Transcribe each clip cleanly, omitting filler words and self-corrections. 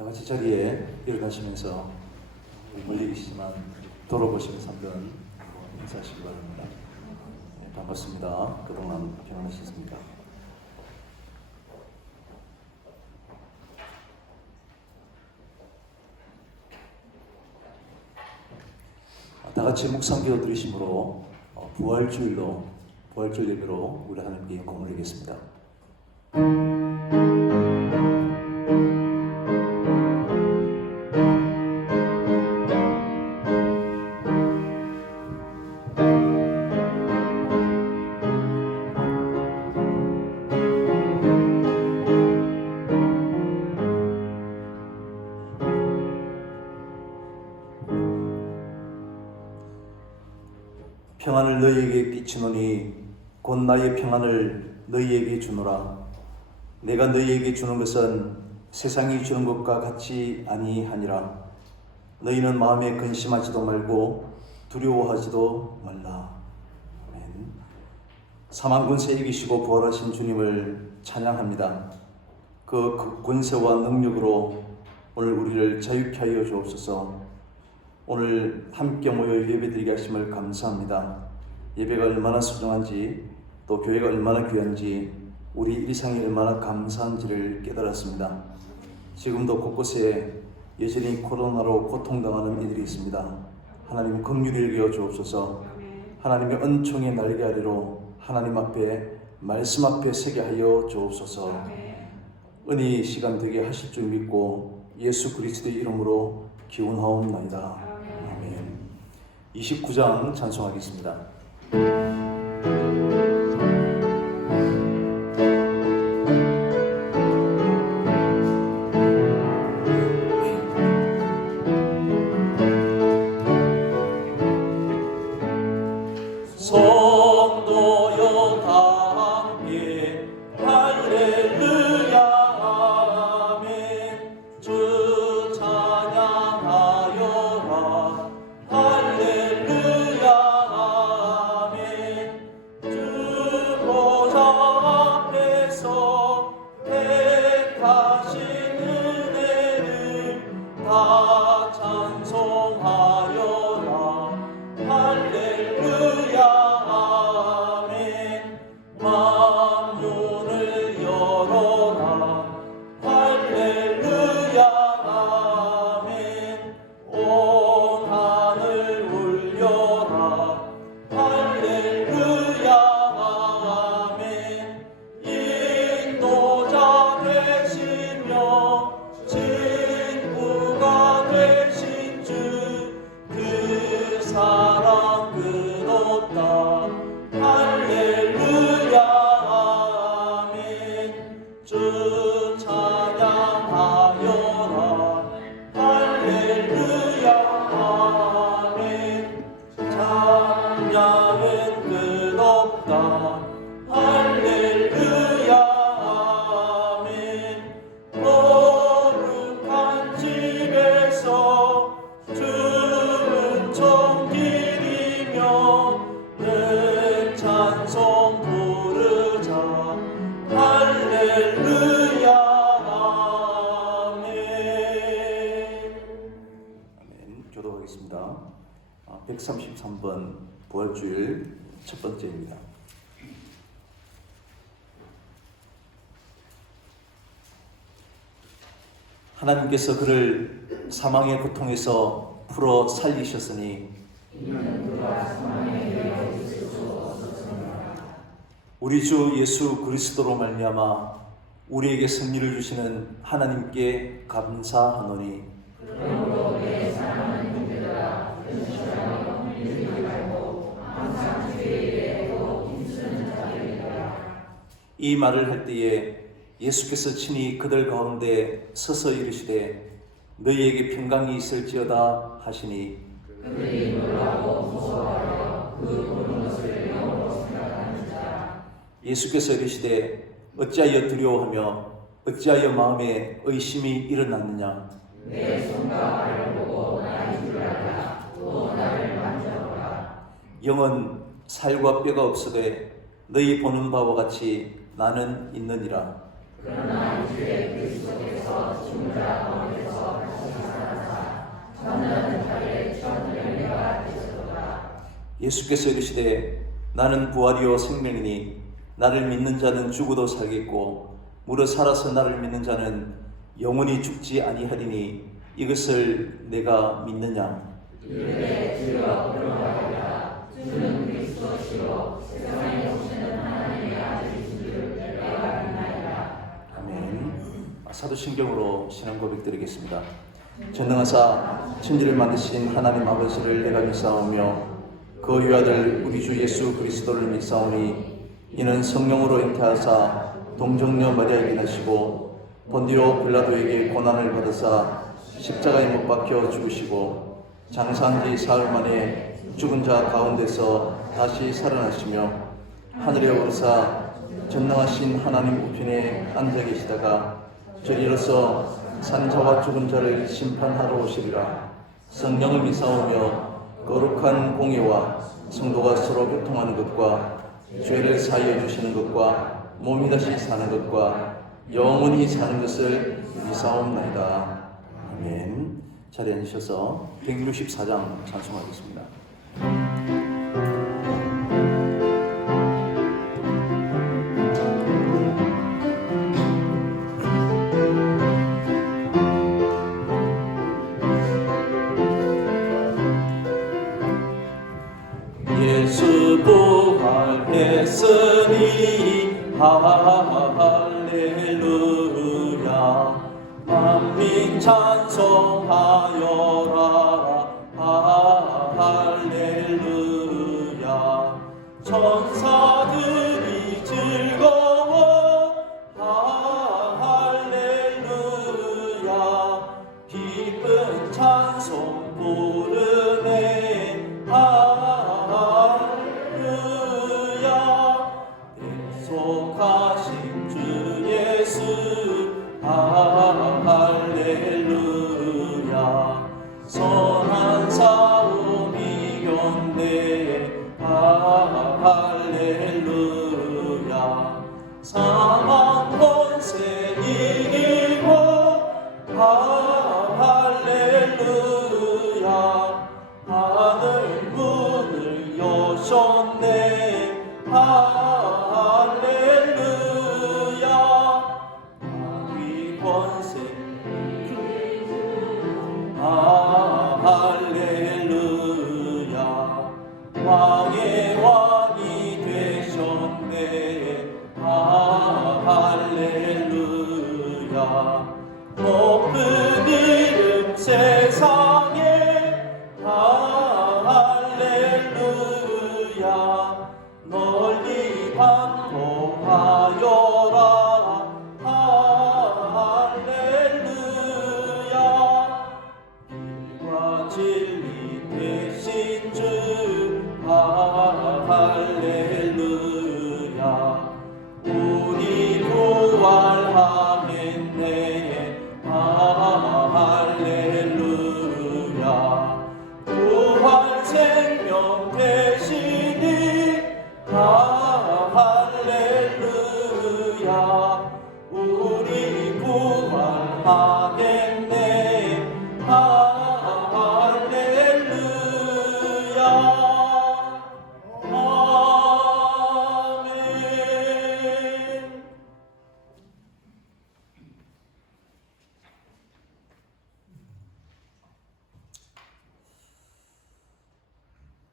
다 같이 자리에 일어나시면서 멀리 계시지만 돌아보시면서 한번 인사하시기 바랍니다. 네, 반갑습니다. 그동안 평안하셨습니까? 다 같이 묵상기도 드리심으로 부활주일 예배로 우리 하나님께 영광을 드리겠습니다. 평안을 너희에게 끼치노니 곧 나의 평안을 너희에게 주노라. 내가 너희에게 주는 것은 세상이 주는 것과 같이 아니하니라. 너희는 마음에 근심하지도 말고 두려워하지도 말라. 아멘. 사망권세에 이기시고 부활하신 주님을 찬양합니다. 그 권세와 능력으로 오늘 우리를 자유케 하여 주옵소서. 오늘 함께 모여 예배드리게 하심을 감사합니다. 예배가 얼마나 소중한지 또 교회가 얼마나 귀한지 우리 일상이 얼마나 감사한지를 깨달았습니다. 지금도 곳곳에 여전히 코로나로 고통당하는 이들이 있습니다. 하나님 긍휼히 여겨 주옵소서. 하나님의 은총의 날개 아래로 하나님 앞에 말씀 앞에 서게 하여 주옵소서. 은혜의 시간 되게 하실 줄 믿고 예수 그리스도의 이름으로 기원하옵나이다. 29장 찬송하겠습니다. 성도여 다 함께 할렐루야 아멘. 주 찬양하여라 할렐루야 아멘. 주 보좌 앞에서 택하신 은혜를 다 찬송하여라 할렐루야 아멘. 만문을 열어라 할렐루야 아멘. 온 하늘 울려라 할렐루야 아멘. 인도자 되시며 친구가 되신 주 그 사랑 끝없다 할렐루야 아멘. 주 찬양하여라 할렐루야 아멘. 찬양은 끝없다 할렐루야 아멘. 거룩한 집에서 주는 정길이며 늘 찬송 부르자 할렐루야 아멘. 아멘. 교도하겠습니다. 133번 부활주일 첫 번째입니다. 하나님께서 그를 사망의 고통에서 풀어 살리셨으니 우리 주 예수 그리스도로 말미암아 우리에게 승리를 주시는 하나님께 감사하노니 이 말을 할 때에 예수께서 친히 그들 가운데 서서 이르시되 너희에게 평강이 있을지어다 하시니 그들이 놀라고 무서워하여 그 보는 것을 영으로 생각하는지라. 예수께서 이르시되 어찌하여 두려워하며 어찌하여 마음에 의심이 일어났느냐. 내 손과 발을 보고 나의 줄 알라. 또 나를 만져보라. 영은 살과 뼈가 없으되 너희 보는 바와 같이 나는 있느니라. 그러나 이제 그리스도께서 죽은 자 가운데서 예수께서 이르시되 나는 부활이요 생명이니 나를 믿는 자는 죽어도 살겠고 무릇 살아서 나를 믿는 자는 영원히 죽지 아니하리니 이것을 내가 믿느냐? 주는 그리스도시요 세상에 오시는 하나님의 아들이신 줄 내가 믿나이다. 아멘. 사도신경으로 신앙 고백 드리겠습니다. 전능하사 천지를 만드신 하나님 아버지를 내가 믿사오며 그 유아들 우리 주 예수 그리스도를 믿사오니 이는 성령으로 잉태하사 동정녀 마리아에게 나시고 본디오 빌라도에게 고난을 받으사 십자가에 못 박혀 죽으시고 장사한 지 사흘 만에 죽은 자 가운데서 다시 살아나시며 하늘에 오르사 전능하신 하나님 우편에 앉아 계시다가 저리로서 산자와 죽은 자를 심판하러 오시리라. 성령을 믿사오며 거룩한 공예와 성도가 서로 교통하는 것과 죄를 사하여 주시는 것과 몸이 다시 사는 것과 영원히 사는 것을 믿사옵나이다. 아멘. 자리에 앉으셔서 164장 찬송하겠습니다. 예수 부활했으니 할렐루야 만민 찬송하여라 할렐루야 천사들이 즐거워 할렐루야 기쁜 찬송 부르네 할렐루야 대속하신 주 예수 할렐루야 선한 싸움 이겼네 할렐루야 사망 권세 이기고 할렐루야 하늘 문을 여셨네 할렐루야 마귀 권세 할렐루야 왕의 왕이 되셨네 할렐루야 높은 이름 세상에 할렐루야 널리 반포하여라 할렐루야 길과 진리 되신 주 할렐루야 우리 부활하겠네 할렐루야 부활 생명 되시니 할렐루야 우리 부활하겠네 할렐루야 아멘.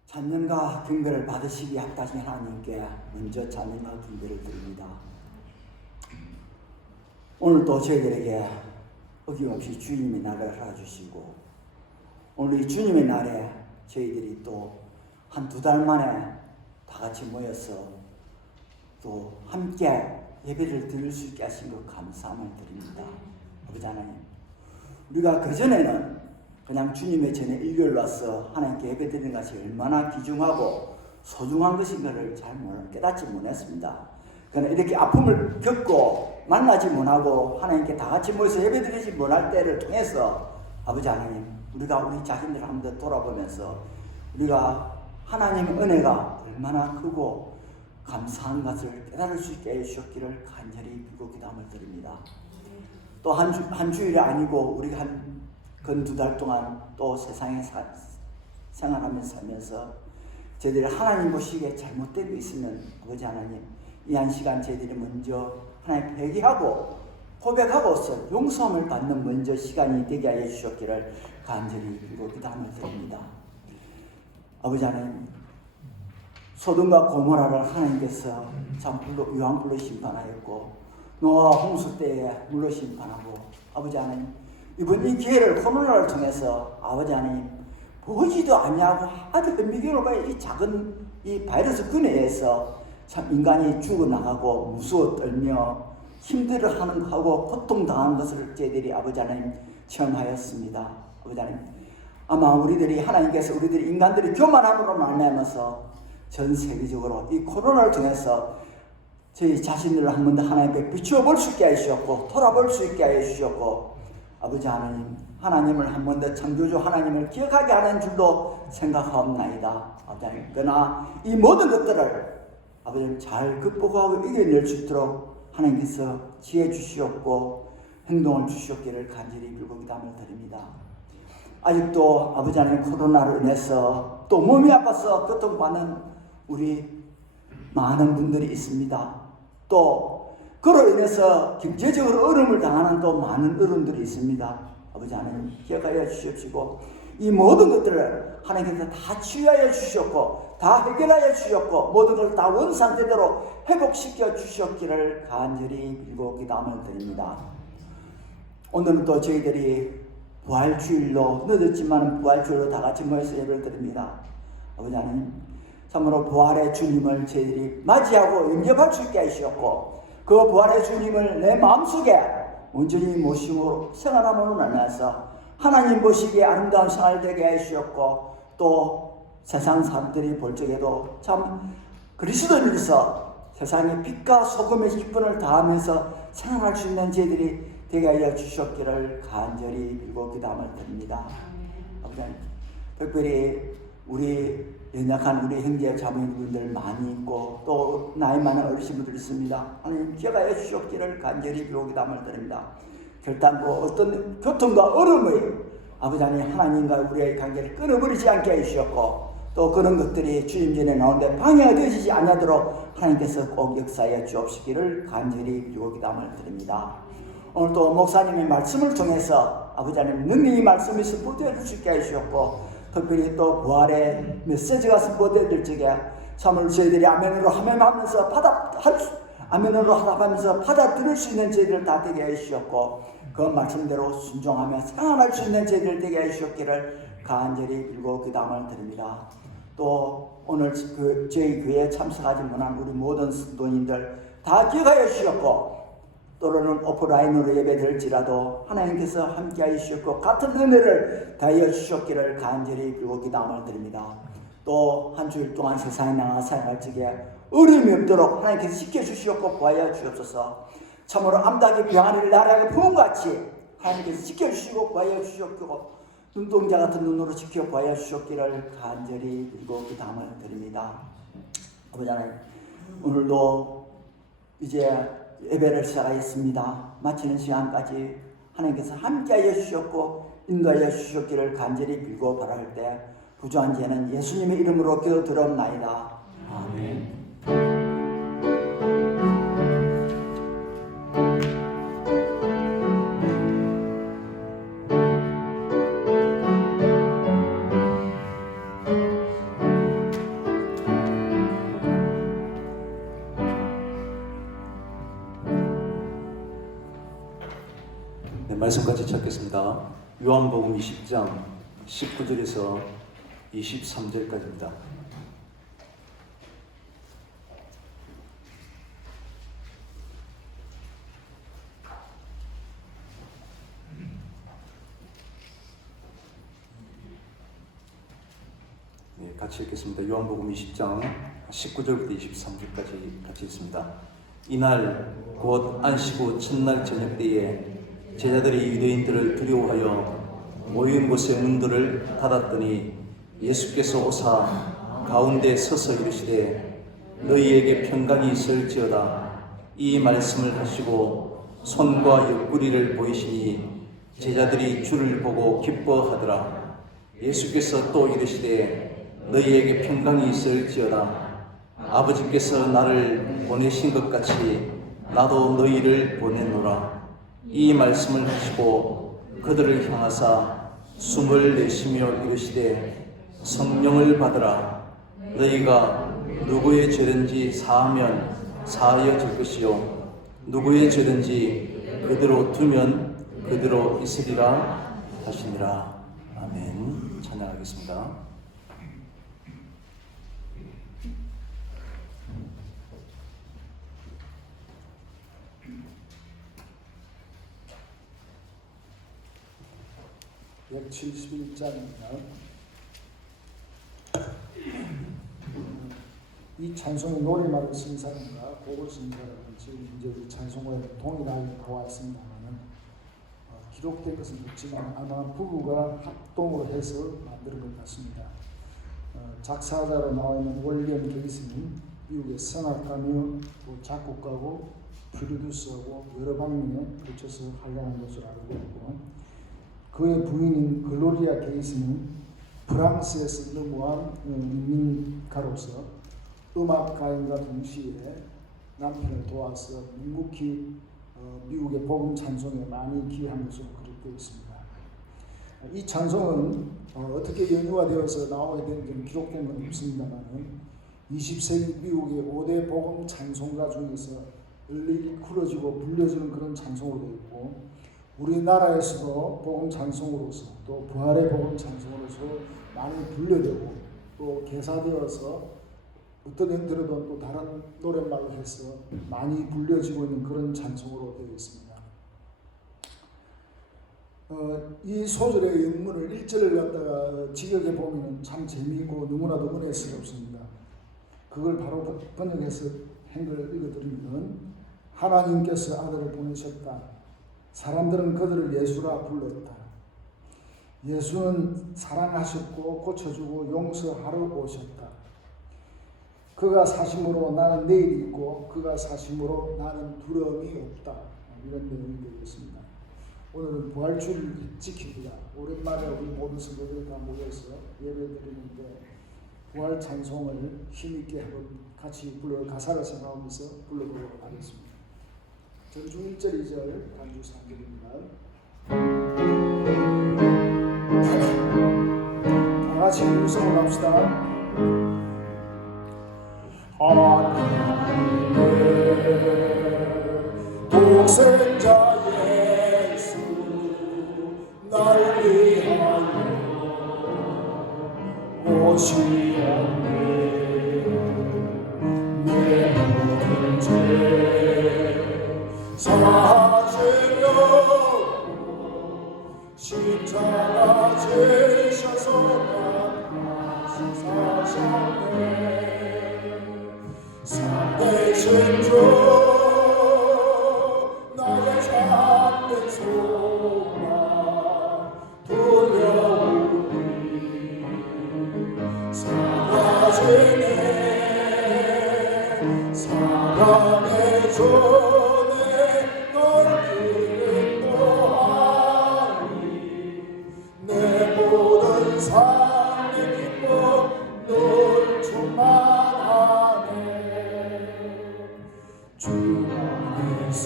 찬양과 경배를 받으시기 합당하신 하나님께 먼저 찬양과 경배를 드립니다. 오늘도 저희들에게 어김없이 주님의 날을 알아주시고 오늘 이 주님의 날에 저희들이 또 한 두 달 만에 다 같이 모여서 또 함께 예배를 드릴 수 있게 하신 것 감사함을 드립니다. 아버지 하나님, 우리가 그전에는 그냥 주님의 전에 일요일 와서 하나님께 예배 드리는 것이 얼마나 귀중하고 소중한 것인가를 잘 깨닫지 못했습니다. 그러나 이렇게 아픔을 겪고 만나지 못하고 하나님께 다 같이 모여서 예배 드리지 못할 때를 통해서 아버지 하나님, 우리가 우리 자신들을 한번 돌아보면서 우리가 하나님의 은혜가 얼마나 크고 감사한 것을 깨달을 수 있게 해주셨기를 간절히 빌고 기도함을 드립니다. 또 한 주일이 아니고 우리가 근 2달 동안 또 세상에 생활하면서 살면서 저희들이 하나님 보시기에 잘못되고 있으면 아버지 하나님 이 한 시간 저희들이 먼저 하나님 회개하고 고백하고서 용서함을 받는 먼저 시간이 되게 하여 주셨기를 간절히 빌고 기도함을 드립니다. 아버지 하나님, 소돔과 고모라를 하나님께서 참불로 유황불로 심판하였고 노아와 홍수 때에 물로 심판하고 아버지 하나님 이번 이 기회를 코로나를 통해서 아버지 하나님 보지도 아니하고 아주 현미경으로 이 작은 이 바이러스 균에 의해서 참 인간이 죽어나가고 무서워 떨며 힘들어하는 하고 고통당하는 것을 저희들이 아버지 하나님 체험하였습니다. 아버지 하나님 아마 우리들이 하나님께서 우리들이 인간들이 교만함으로 말미암아서 전 세계적으로 이 코로나를 통해서 저희 자신들을 한 번 더 하나님께 비추어 볼 수 있게 하셨고 돌아볼 수 있게 하여 주셨고 아버지 하나님 하나님을 한 번 더 창조주 하나님을 기억하게 하는 줄도 생각하옵나이다. 아버지 하나님 그러나 이 모든 것들을 아버지 잘 극복하고 이겨낼 수 있도록 하나님께서 지혜 주시옵고 행동을 주시옵기를 간절히 빌고 기도함을 드립니다. 아직도 아버지 하나님 코로나로 인해서 또 몸이 아파서 고통받는 우리 많은 분들이 있습니다. 또 그로 인해서 경제적으로 어려움을 당하는 또 많은 어른들이 있습니다. 아버지 하나님 기억하여 주시옵시고 이 모든 것들을 하나님께서 다 치유하여 주셨고 다 해결하여 주셨고 모든 걸 다 원상태대로 회복시켜 주셨기를 간절히 빌고 기도함을 드립니다. 오늘은 또 저희들이 부활주일로 늦었지만 부활주일로 다 같이 모여서 예배를 드립니다. 아버지 하나님 참으로 부활의 주님을 저희들이 맞이하고 영접할 수 있게 하시었고 그 부활의 주님을 내 마음속에 온전히 모심으로 생활함으로 말미암아서 하나님 보시기에 아름다운 생활 되게 하시었고 또 세상 사람들이 볼 적에도 참 그리스도인으로서 세상의 빛과 소금의 기쁨을 다하면서 생활할 수 있는 저희들이 되게 하여 주셨기를 간절히 빌고 기도함을 드립니다. 아버지 특별히 우리 연약한 우리 형제 자매분들 많이 있고 또 나이 많은 어르신분들 있습니다. 하나님 기억하여 주셨기를 간절히 빌고 기도함을 드립니다. 결단코 어떤 고통과 어려움의 아버지 하나님과 우리의 관계를 끊어버리지 않게 해주셨고 또 그런 것들이 주님 전에 나오는데 방해가 되어지지 않도록 하나님께서 꼭 역사해 주옵시기를 간절히 빌고 기도함을 드립니다. 오늘 또 목사님의 말씀을 통해서 아버지 하나님 능히 말씀이 선포되어 줄 수 있게 해주셨고 특별히 또 부활의 메시지가 선포될 적에 참으로 저희들이 아멘으로 하면하면서 아멘으로 하답하면서 받아들일 수 있는 저희들 다 되게 해주셨고 그 말씀대로 순종하며 생활할 수 있는 저희들 되게 해주셨기를 간절히 빌고 기도함을 드립니다. 또 오늘 저희 교회에 참석하지 못한 우리 모든 성도님들 다 기억하여 주셨고 또는 오프라인으로 예배될지라도 하나님께서 함께하여 주셨고 같은 은혜를 다하여 주셨기를 간절히 빌고 기도함을 드립니다. 또 한 주일 동안 세상에 나가 살아갈 적에 어려움이 없도록 하나님께서 지켜주시옵고 구하여 주옵소서. 참으로 암탉이 병아리를 나라에 부음같이 하나님께서 지켜주시고 구하여 주셨고 눈동자 같은 눈으로 지켜 구하여 주셨기를 간절히 빌고 기도함을 드립니다. 아버지 하나님 오늘도 이제 예배를 시작하였습니다. 마치는 시간까지 하나님께서 함께하여 주셨고 인도하여 주셨기를 간절히 빌고 바랄 때 부조한 죄는 예수님의 이름으로 기도드리옵나이다. 아멘. 말씀까지 찾겠습니다. 요한복음 20장 19절에서 23절까지입니다. 네, 같이 읽겠습니다. 요한복음 20장 19절부터 23절까지 같이 읽습니다. 이날 곧 안식 후 첫날 저녁 때에 제자들이 유대인들을 두려워하여 모인 곳의 문들을 닫았더니 예수께서 오사 가운데 서서 이르시되 너희에게 평강이 있을지어다. 이 말씀을 하시고 손과 옆구리를 보이시니 제자들이 주를 보고 기뻐하더라. 예수께서 또 이르시되 너희에게 평강이 있을지어다. 아버지께서 나를 보내신 것 같이 나도 너희를 보냈노라. 이 말씀을 하시고 그들을 향하사 숨을 내쉬며 이르시되 성령을 받으라. 너희가 누구의 죄든지 사하면 사하여질 것이요 누구의 죄든지 그대로 두면 그대로 있으리라 하시니라. 아멘. 찬양하겠습니다. 약 71장입니다. 이 찬송의 노래말을 쓴 사람과 곡을 쓴 사람은 지금 이제 이 찬송을 동일하게 나와 있습니다만은 기록된 것은 없지만 아마 부부가 합동으로 해서 만든 것 같습니다. 작사자로 나와 있는 윌리엄 게이스는 미국의 성악가며 또 작곡가고 프로듀서하고 여러 방면에 걸쳐서 활동한 것으로 알고 있고, 그의 부인인 글로리아 게이스는 프랑스에서 근무한 이민가로서 음악가인과 동시에 남편을 도와서 묵묵히 미국의 복음 찬송에 많이 기여한 것으로 기록되어 있습니다. 이 찬송은 어떻게 연유가 되어서 나오게 되는지는 기록된 건 없습니다만 20세기 미국의 5대 복음 찬송가 중에서 널리 일컬어지고 불려지는 그런 찬송으로 되어 있고, 우리나라에서도 복음 찬송으로서 또 부활의 복음 찬송으로서 많이 불려되고 또 개사되어서 어떤 형태로든 또 다른 노랫말로 해서 많이 불려지고 있는 그런 찬송으로 되어 있습니다. 이 소절의 영문을 1절을 갖다가 직역해 보면 참 재미있고 너무나도 은혜스럽습니다. 그걸 바로 번역해서 한글 읽어드리면, 하나님께서 아들을 보내셨다. 사람들은 그들을 예수라 불렀다. 예수는 사랑하셨고 고쳐주고 용서하러 오셨다. 그가 사심으로 나는 내일이 있고 그가 사심으로 나는 두려움이 없다. 이런 내용이 되겠습니다. 오늘은 부활주를 지킵니다. 오랜만에 우리 모든 성도들이 다 모여서 예배드리는데 부활 찬송을 힘있게 한번 같이 가사를 생각하면서 불러보도록 하겠습니다. 전중 1절 2절 단주 3절입니다. 다 같이 음성을 합시다. 하나님의 독생자 예수 날 위하여 오시옵네. 내 모든 죄 사하시려 십자가 지셔서 사셨네. 살대신 주 나의 참된 소망 두려우니 사라지네. 사랑의 전에 널 기도하니 내 모든 삶의 기쁨 널 충만하네. 주 안에서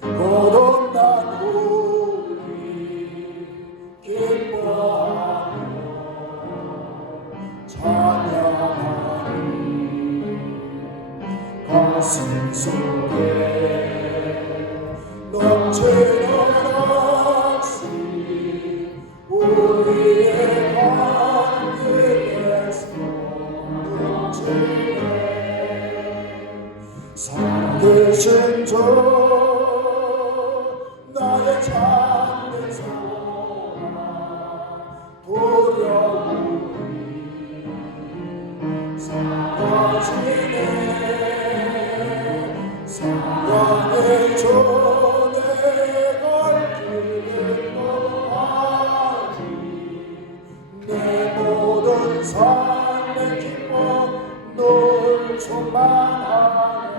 거듭난 우리 기뻐하며 찬양하니 가슴 속에 넘치는 악시 우리의 마음에서 넘치네. 살아계신 주 나의 참된 소망 두려움이 사라지네. 사랑의 전에 걸 기도하니 내 모든 삶의 기쁨 널 충만하네.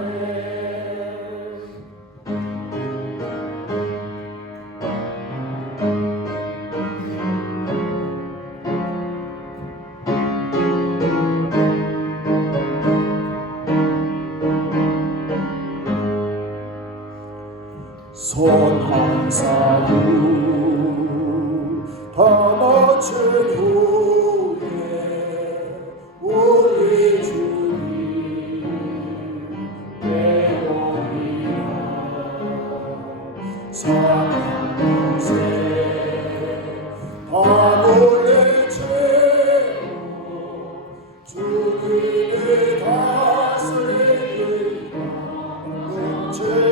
손한사구 더 멋진 후에 우리 주님 내오리라. 사랑세 하늘의 죄로 주님의 다스리는 문제에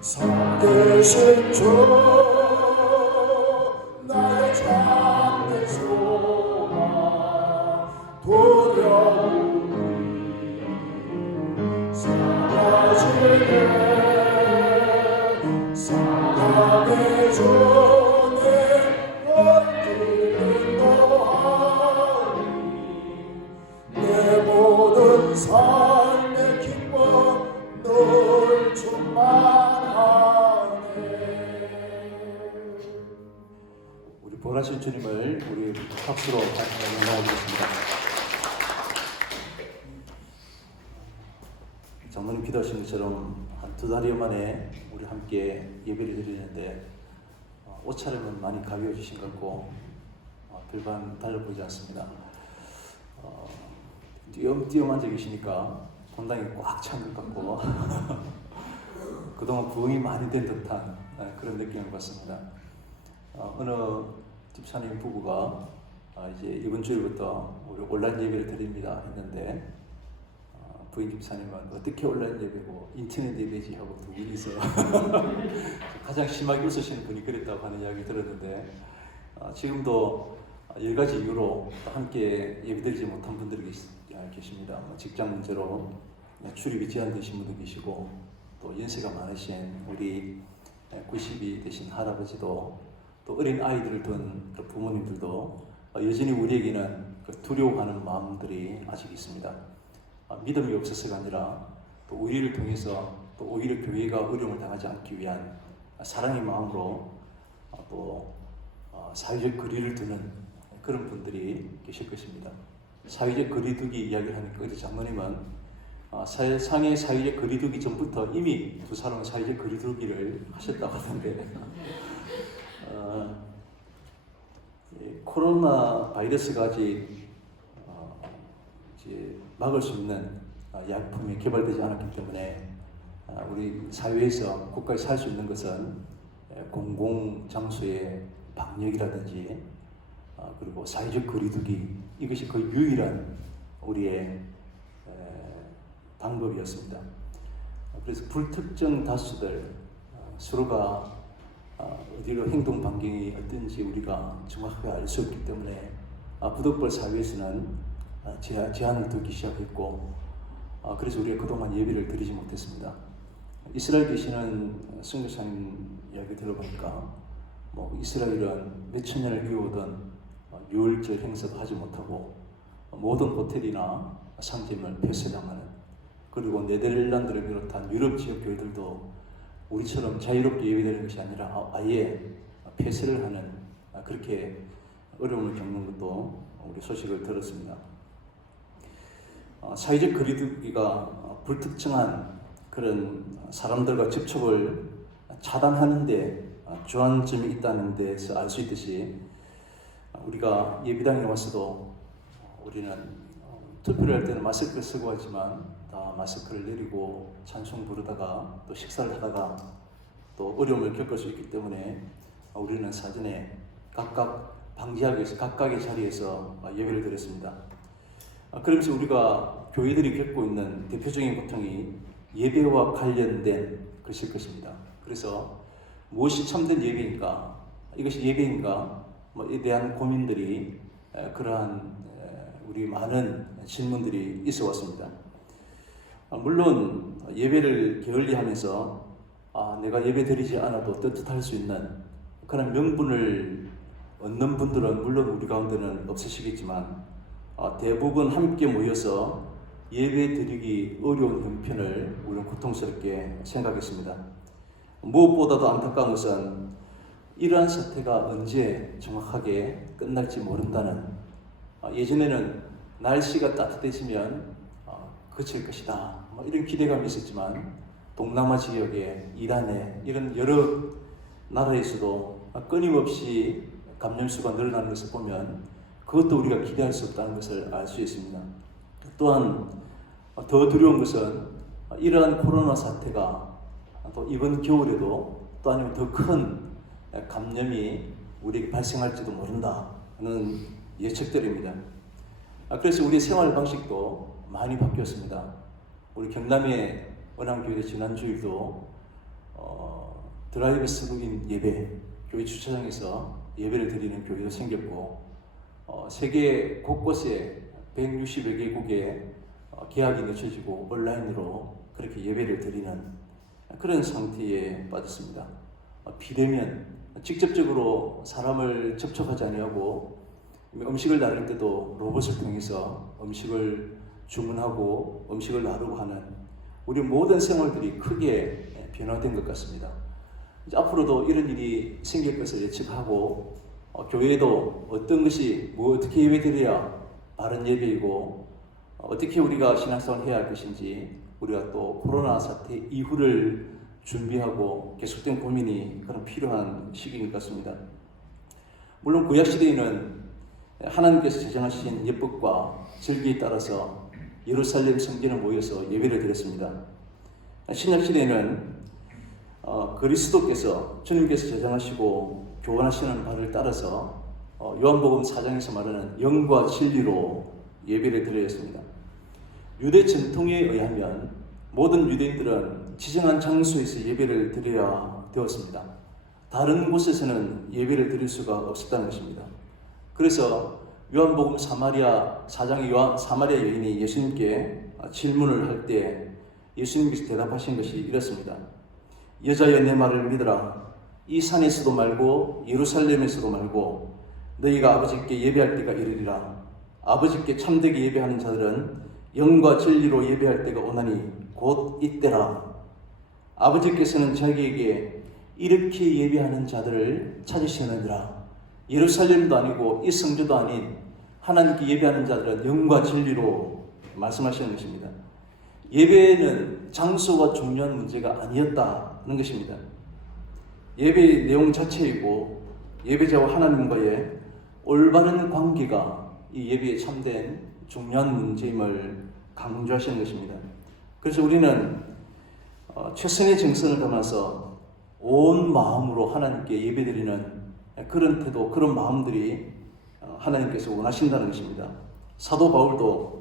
살대신 주 나의 참된 소망 두려움이 사라지네. 사랑의 주내 얼굴을 노하리. 내 모든 삶의 기쁨 늘 충만하네. 우리 보라신 주님을 우리 박수로 영광하겠습니다. 장로님 기도하신 것처럼 한 2달여 만에 우리 함께 예배를 드리는데 옷차림은 많이 가벼워지신 것 같고 별반 달라 보이지 않습니다. 띄엄띄엄 앉아 계시니까 본당이 꽉 찬 것 같고 그동안 부흥이 많이 된 듯한 그런 느낌을 받습니다. 어느 집사님 부부가 이제 이번 주일부터 우리 온라인 예배를 드립니다 했는데 부인 집사님은 어떻게 온라인 예배고 인터넷 예배지 하고 두 분이서 가장 심하게 웃으시는 분이 그랬다고 하는 이야기 들었는데 지금도 여러 가지 이유로 함께 예배드리지 못한 분들이 계십니다. 직장 문제로 출입이 제한되신 분도 계시고 또 연세가 많으신 우리 90이 되신 할아버지도 또 어린 아이들을 둔 부모님들도 여전히 우리에게는 두려워하는 마음들이 아직 있습니다. 믿음이 없어서가 아니라 또 우리를 통해서 또 오히려 교회가 어려움을 당하지 않기 위한 사랑의 마음으로 또 사회적 거리를 두는 그런 분들이 계실 것입니다. 사회적 거리두기 이야기를 하니까 어제 장로님은 상해 사회적 거리두기 전부터 이미 두 사람은 사회적 거리두기를 하셨다고 하던데 코로나 바이러스가 아직 이제 막을 수 있는 약품이 개발되지 않았기 때문에 우리 사회에서 국가에서 할 수 있는 것은 공공장소의 방역이라든지 그리고 사회적 거리두기 이것이 거의 유일한 우리의 방법이었습니다. 그래서 불특정 다수들 서로가 어디로 행동 반경이 어떤지 우리가 정확하게 알 수 없기 때문에 부덕벌 사회에서는 제한을 두기 시작했고 그래서 우리가 그동안 예배를 드리지 못했습니다. 이스라엘 계시는 선교사님 이야기 들어보니까 이스라엘은 몇천 년을 이어오던 유월절 행사도 하지 못하고 모든 호텔이나 상점을 폐쇄당하는 그리고 네덜란드를 비롯한 유럽 지역 교회들도 우리처럼 자유롭게 예배되는 것이 아니라 아예 폐쇄를 하는 그렇게 어려움을 겪는 것도 우리 소식을 들었습니다. 사회적 거리두기가 불특정한 그런 사람들과 접촉을 차단하는 데 주안점이 있다는 데서 알 수 있듯이 우리가 예배당에 와서도 우리는 투표를 할 때는 마스크를 쓰고 하지만 다 마스크를 내리고 찬송 부르다가 또 식사를 하다가 또 어려움을 겪을 수 있기 때문에 우리는 사전에 각각 방지하기 위해서 각각의 자리에서 예배를 드렸습니다. 그러면서 우리가 교회들이 겪고 있는 대표적인 고통이 예배와 관련된 것일 것입니다. 그래서 무엇이 참된 예배인가, 이것이 예배인가 에 대한 고민들이 그러한 우리 많은 질문들이 있어 왔습니다. 물론 예배를 게을리하면서 내가 예배 드리지 않아도 떳떳할 수 있는 그런 명분을 얻는 분들은 물론 우리 가운데는 없으시겠지만 대부분 함께 모여서 예배 드리기 어려운 형편을 우리는 고통스럽게 생각했습니다. 무엇보다도 안타까운 것은 이러한 사태가 언제 정확하게 끝날지 모른다는 예전에는 날씨가 따뜻해지면 그칠 것이다 이런 기대감이 있었지만 동남아 지역에 이란에 이런 여러 나라에서도 끊임없이 감염수가 늘어나는 것을 보면 그것도 우리가 기대할 수 없다는 것을 알 수 있습니다. 또한 더 두려운 것은 이러한 코로나 사태가 또 이번 겨울에도 또 아니면 더 큰 감염이 우리에게 발생할지도 모른다는 예측들입니다. 그래서 우리 생활 방식도 많이 바뀌었습니다. 우리 경남의 원암교회 지난 주일도 드라이브 스루인 예배, 교회 주차장에서 예배를 드리는 교회도 생겼고 세계 곳곳에 160여 개국에 계약이 맺혀지고 온라인으로 그렇게 예배를 드리는 그런 상태에 빠졌습니다. 비대면, 직접적으로 사람을 접촉하지 아니하고 음식을 나눌 때도 로봇을 통해서 음식을 주문하고 음식을 나누고 하는 우리 모든 생활들이 크게 변화된 것 같습니다. 이제 앞으로도 이런 일이 생길 것을 예측하고 교회도 어떤 것이 어떻게 예배드려야 바른 예배이고 어떻게 우리가 신앙생활을 해야 할 것인지 우리가 또 코로나 사태 이후를 준비하고 계속된 고민이 그런 필요한 시기인 것 같습니다. 물론 구약시대에는 하나님께서 제정하신 예법과 절기에 따라서 예루살렘 성전에 모여서 예배를 드렸습니다. 신약시대에는 그리스도께서 주님께서 제정하시고 교환하시는 바를 따라서 요한복음 4장에서 말하는 영과 진리로 예배를 드려야 했습니다. 유대 전통에 의하면 모든 유대인들은 지정한 장소에서 예배를 드려야 되었습니다. 다른 곳에서는 예배를 드릴 수가 없었다는 것입니다. 그래서 요한복음 4장의 사마리아 여인이 예수님께 질문을 할 때 예수님께서 대답하신 것이 이렇습니다. 여자여 내 말을 믿으라. 이 산에서도 말고 예루살렘에서도 말고 너희가 아버지께 예배할 때가 이르리라. 아버지께 참되게 예배하는 자들은 영과 진리로 예배할 때가 오나니 곧 이때라. 아버지께서는 자기에게 이렇게 예배하는 자들을 찾으시느니라. 예루살렘도 아니고 이 성전도 아닌 하나님께 예배하는 자들은 영과 진리로 말씀하시는 것입니다. 예배는 장소가 중요한 문제가 아니었다는 것입니다. 예배의 내용 자체이고 예배자와 하나님과의 올바른 관계가 이 예배에 참된 중요한 문제임을 강조하시는 것입니다. 그래서 우리는 최선의 정성을 담아서 온 마음으로 하나님께 예배드리는 그런 태도, 그런 마음들이 하나님께서 원하신다는 것입니다. 사도 바울도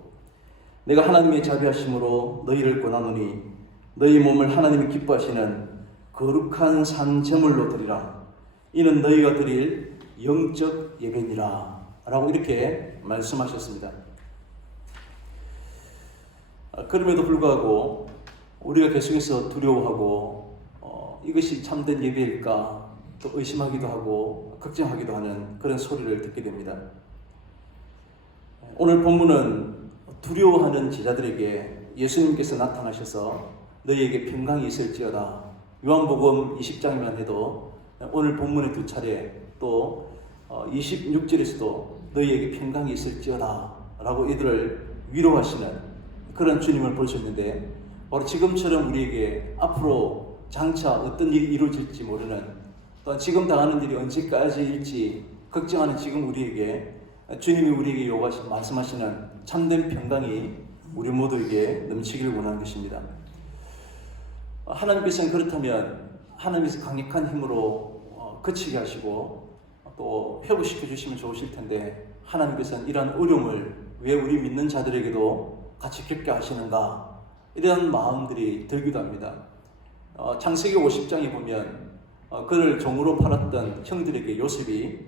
내가 하나님의 자비하심으로 너희를 권하노니 너희 몸을 하나님이 기뻐하시는 거룩한 산 제물로 드리라. 이는 너희가 드릴 영적 예배니라 라고 이렇게 말씀하셨습니다. 그럼에도 불구하고 우리가 계속해서 두려워하고 이것이 참된 예배일까 또 의심하기도 하고 걱정하기도 하는 그런 소리를 듣게 됩니다. 오늘 본문은 두려워하는 제자들에게 예수님께서 나타나셔서 너희에게 평강이 있을지어다. 요한복음 20장에만 해도 오늘 본문의 2차례 또 26절에서도 너희에게 평강이 있을지어다 라고 이들을 위로하시는 그런 주님을 볼 수 있는데 바로 지금처럼 우리에게 앞으로 장차 어떤 일이 이루어질지 모르는 또 지금 당하는 일이 언제까지일지 걱정하는 지금 우리에게 주님이 우리에게 말씀하시는 참된 평강이 우리 모두에게 넘치기를 원하는 것입니다. 하나님께서는 그렇다면 하나님께서 강력한 힘으로 그치게 하시고 또 회복시켜 주시면 좋으실 텐데 하나님께서는 이러한 어려움을 왜 우리 믿는 자들에게도 같이 겪게 하시는가 이런 마음들이 들기도 합니다. 창세기 50장에 보면 그를 종으로 팔았던 형들에게 요셉이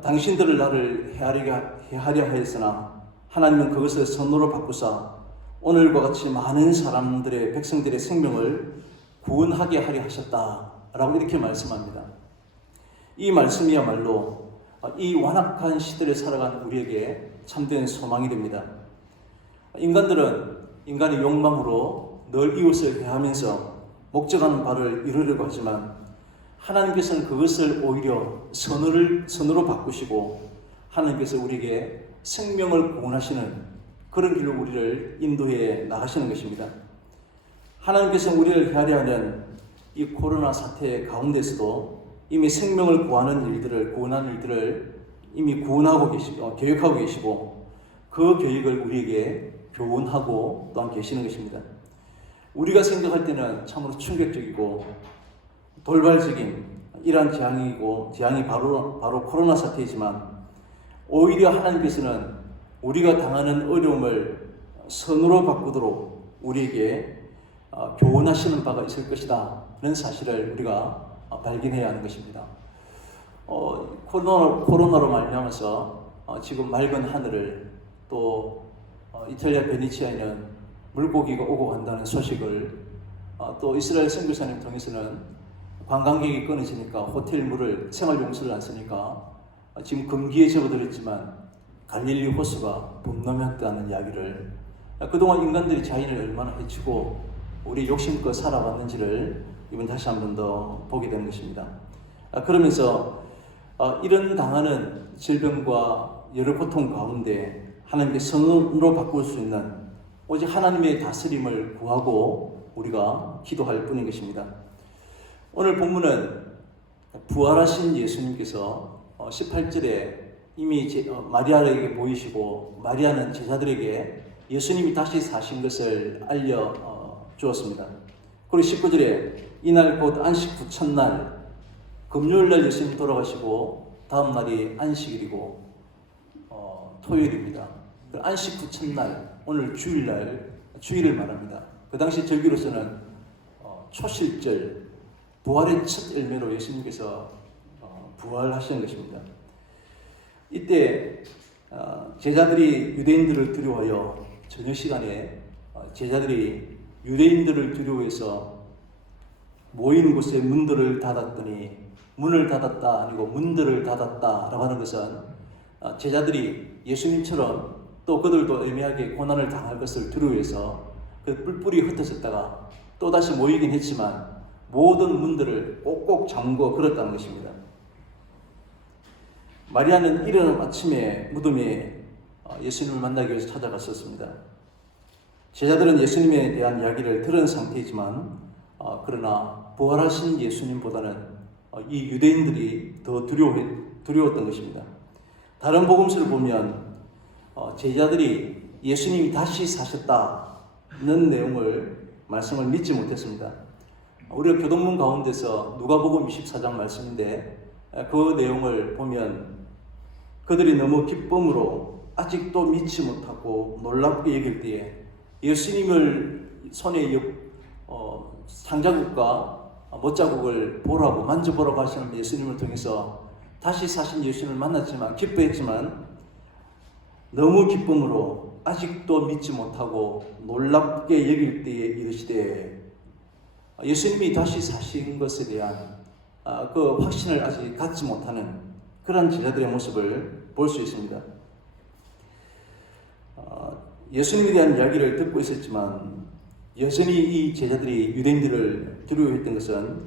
당신들을 나를 해하려 하였으나 하나님은 그것을 선으로 바꾸사 오늘과 같이 많은 사람들의 백성들의 생명을 구원하게 하려 하셨다라고 이렇게 말씀합니다. 이 말씀이야말로 이 완악한 시대를 살아가는 우리에게 참된 소망이 됩니다. 인간의 욕망으로 늘 이웃을 해하면서 목적하는 바를 이루려고 하지만 하나님께서는 그것을 오히려 선으로 바꾸시고 하나님께서 우리에게 생명을 구원하시는 그런 길로 우리를 인도해 나가시는 것입니다. 하나님께서 우리를 헤아려 하는 이 코로나 사태 가운데서도 이미 생명을 구원하는 일들을 이미 구원하고 계시고 계획하고 계시고 그 계획을 우리에게 교훈하고 또한 계시는 것입니다. 우리가 생각할 때는 참으로 충격적이고 돌발적인 이러한 재앙이 바로 코로나 사태이지만 오히려 하나님께서는 우리가 당하는 어려움을 선으로 바꾸도록 우리에게 교훈하시는 바가 있을 것이다 라는 사실을 우리가 발견해야 하는 것입니다. 코로나로 말미암아서 지금 맑은 하늘을 또 이탈리아 베네치아에는 물고기가 오고 간다는 소식을 또 이스라엘 선교사님 통해서는 관광객이 끊어지니까 호텔 물을 생활용수를 안 쓰니까 지금 금기에 접어들었지만 갈릴리 호수가 범람했다는 이야기를 그동안 인간들이 자연을 얼마나 해치고 우리 욕심껏 살아왔는지를 이번 다시 한 번 더 보게 되는 것입니다. 그러면서 이런 당하는 질병과 여러 고통 가운데 하나님께 선으로 바꿀 수 있는 오직 하나님의 다스림을 구하고 우리가 기도할 뿐인 것입니다. 오늘 본문은 부활하신 예수님께서 18절에 이미 마리아에게 보이시고 마리아는 제자들에게 예수님이 다시 사신 것을 알려 주었습니다. 그리고 19절에 이날 곧 안식 후 첫날 금요일날 예수님 돌아가시고 다음 날이 안식일이고 토요일입니다. 안식 후 첫날 오늘 주일을 말합니다. 그 당시 절기로서는 초실절 부활의 첫 열매로 예수님께서 부활하시는 것입니다. 이때 제자들이 유대인들을 두려워하여 저녁 시간에 제자들이 유대인들을 두려워해서 모인 곳에 문들을 닫았더니 문을 닫았다 아니고 문들을 닫았다라고 하는 것은 제자들이 예수님처럼 또 그들도 애매하게 고난을 당할 것을 두려워해서 그 뿔뿔이 흩어졌다가 또다시 모이긴 했지만 모든 문들을 꼭꼭 잠궈 걸었다는 것입니다. 마리아는 이른 아침에 무덤에 예수님을 만나기 위해서 찾아갔었습니다. 제자들은 예수님에 대한 이야기를 들은 상태이지만 그러나 부활하신 예수님보다는 이 유대인들이 더 두려웠던 것입니다. 다른 복음서를 보면 제자들이 예수님이 다시 사셨다는 말씀을 믿지 못했습니다. 우리가 교동문 가운데서 누가복음 24장 말씀인데 그 내용을 보면 그들이 너무 기쁨으로 아직도 믿지 못하고 놀랍게 여길 때에 예수님을 손에 상자국과 못자국을 보라고 만져보라고 하시는 예수님을 통해서 다시 사신 예수님을 만났지만 기뻐했지만 너무 기쁨으로 아직도 믿지 못하고 놀랍게 여길 때에 이르시되 예수님이 다시 사신 것에 대한 그 확신을 아직 갖지 못하는 그런 제자들의 모습을 볼 수 있습니다. 예수님에 대한 이야기를 듣고 있었지만 여전히 이 제자들이 유대인들을 두려워했던 것은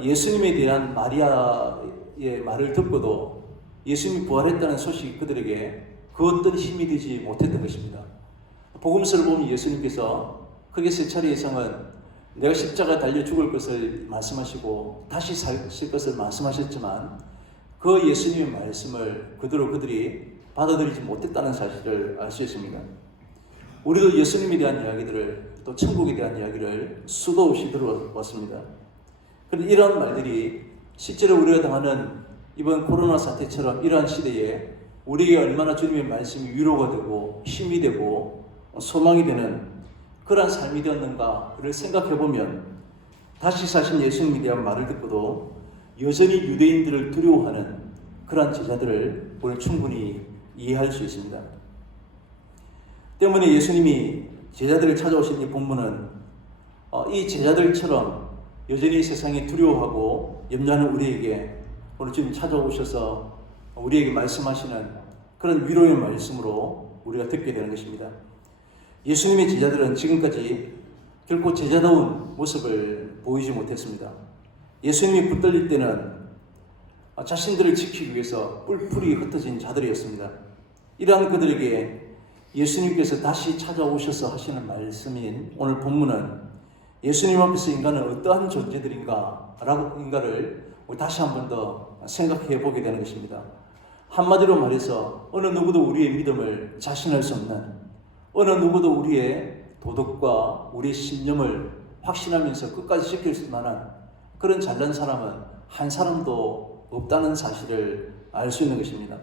예수님에 대한 마리아의 말을 듣고도 예수님이 부활했다는 소식이 그들에게 그 어떤 힘이 되지 못했던 것입니다. 복음서를 보면 예수님께서 크게 세 차례 이상은 내가 십자가에 달려 죽을 것을 말씀하시고 다시 살 것을 말씀하셨지만 그 예수님의 말씀을 그대로 그들이 받아들이지 못했다는 사실을 알 수 있습니다. 우리도 예수님에 대한 이야기들을 또 천국에 대한 이야기를 수도 없이 들어왔습니다. 그런데 이런 말들이 실제로 우리가 당하는 이번 코로나 사태처럼 이러한 시대에 우리에게 얼마나 주님의 말씀이 위로가 되고 힘이 되고 소망이 되는 그러한 삶이 되었는가를 생각해 보면 다시 사신 예수님에 대한 말을 듣고도 여전히 유대인들을 두려워하는 그러한 제자들을 우리는 충분히 이해할 수 있습니다. 때문에 예수님이 제자들을 찾아오신 이 본문은 이 제자들처럼 여전히 세상에 두려워하고 염려하는 우리에게 오늘 주님 찾아오셔서 우리에게 말씀하시는 그런 위로의 말씀으로 우리가 듣게 되는 것입니다. 예수님의 제자들은 지금까지 결코 제자다운 모습을 보이지 못했습니다. 예수님이 붙들릴 때는 자신들을 지키기 위해서 뿔뿔이 흩어진 자들이었습니다. 이러한 그들에게 예수님께서 다시 찾아오셔서 하시는 말씀인 오늘 본문은 예수님 앞에서 인간은 어떠한 존재들인가를 우리 다시 한 번 더 생각해 보게 되는 것입니다. 한마디로 말해서 어느 누구도 우리의 믿음을 자신할 수 없는, 어느 누구도 우리의 도덕과 우리의 신념을 확신하면서 끝까지 지킬 수 만한 그런 잘난 사람은 한 사람도 없다는 사실을 알 수 있는 것입니다.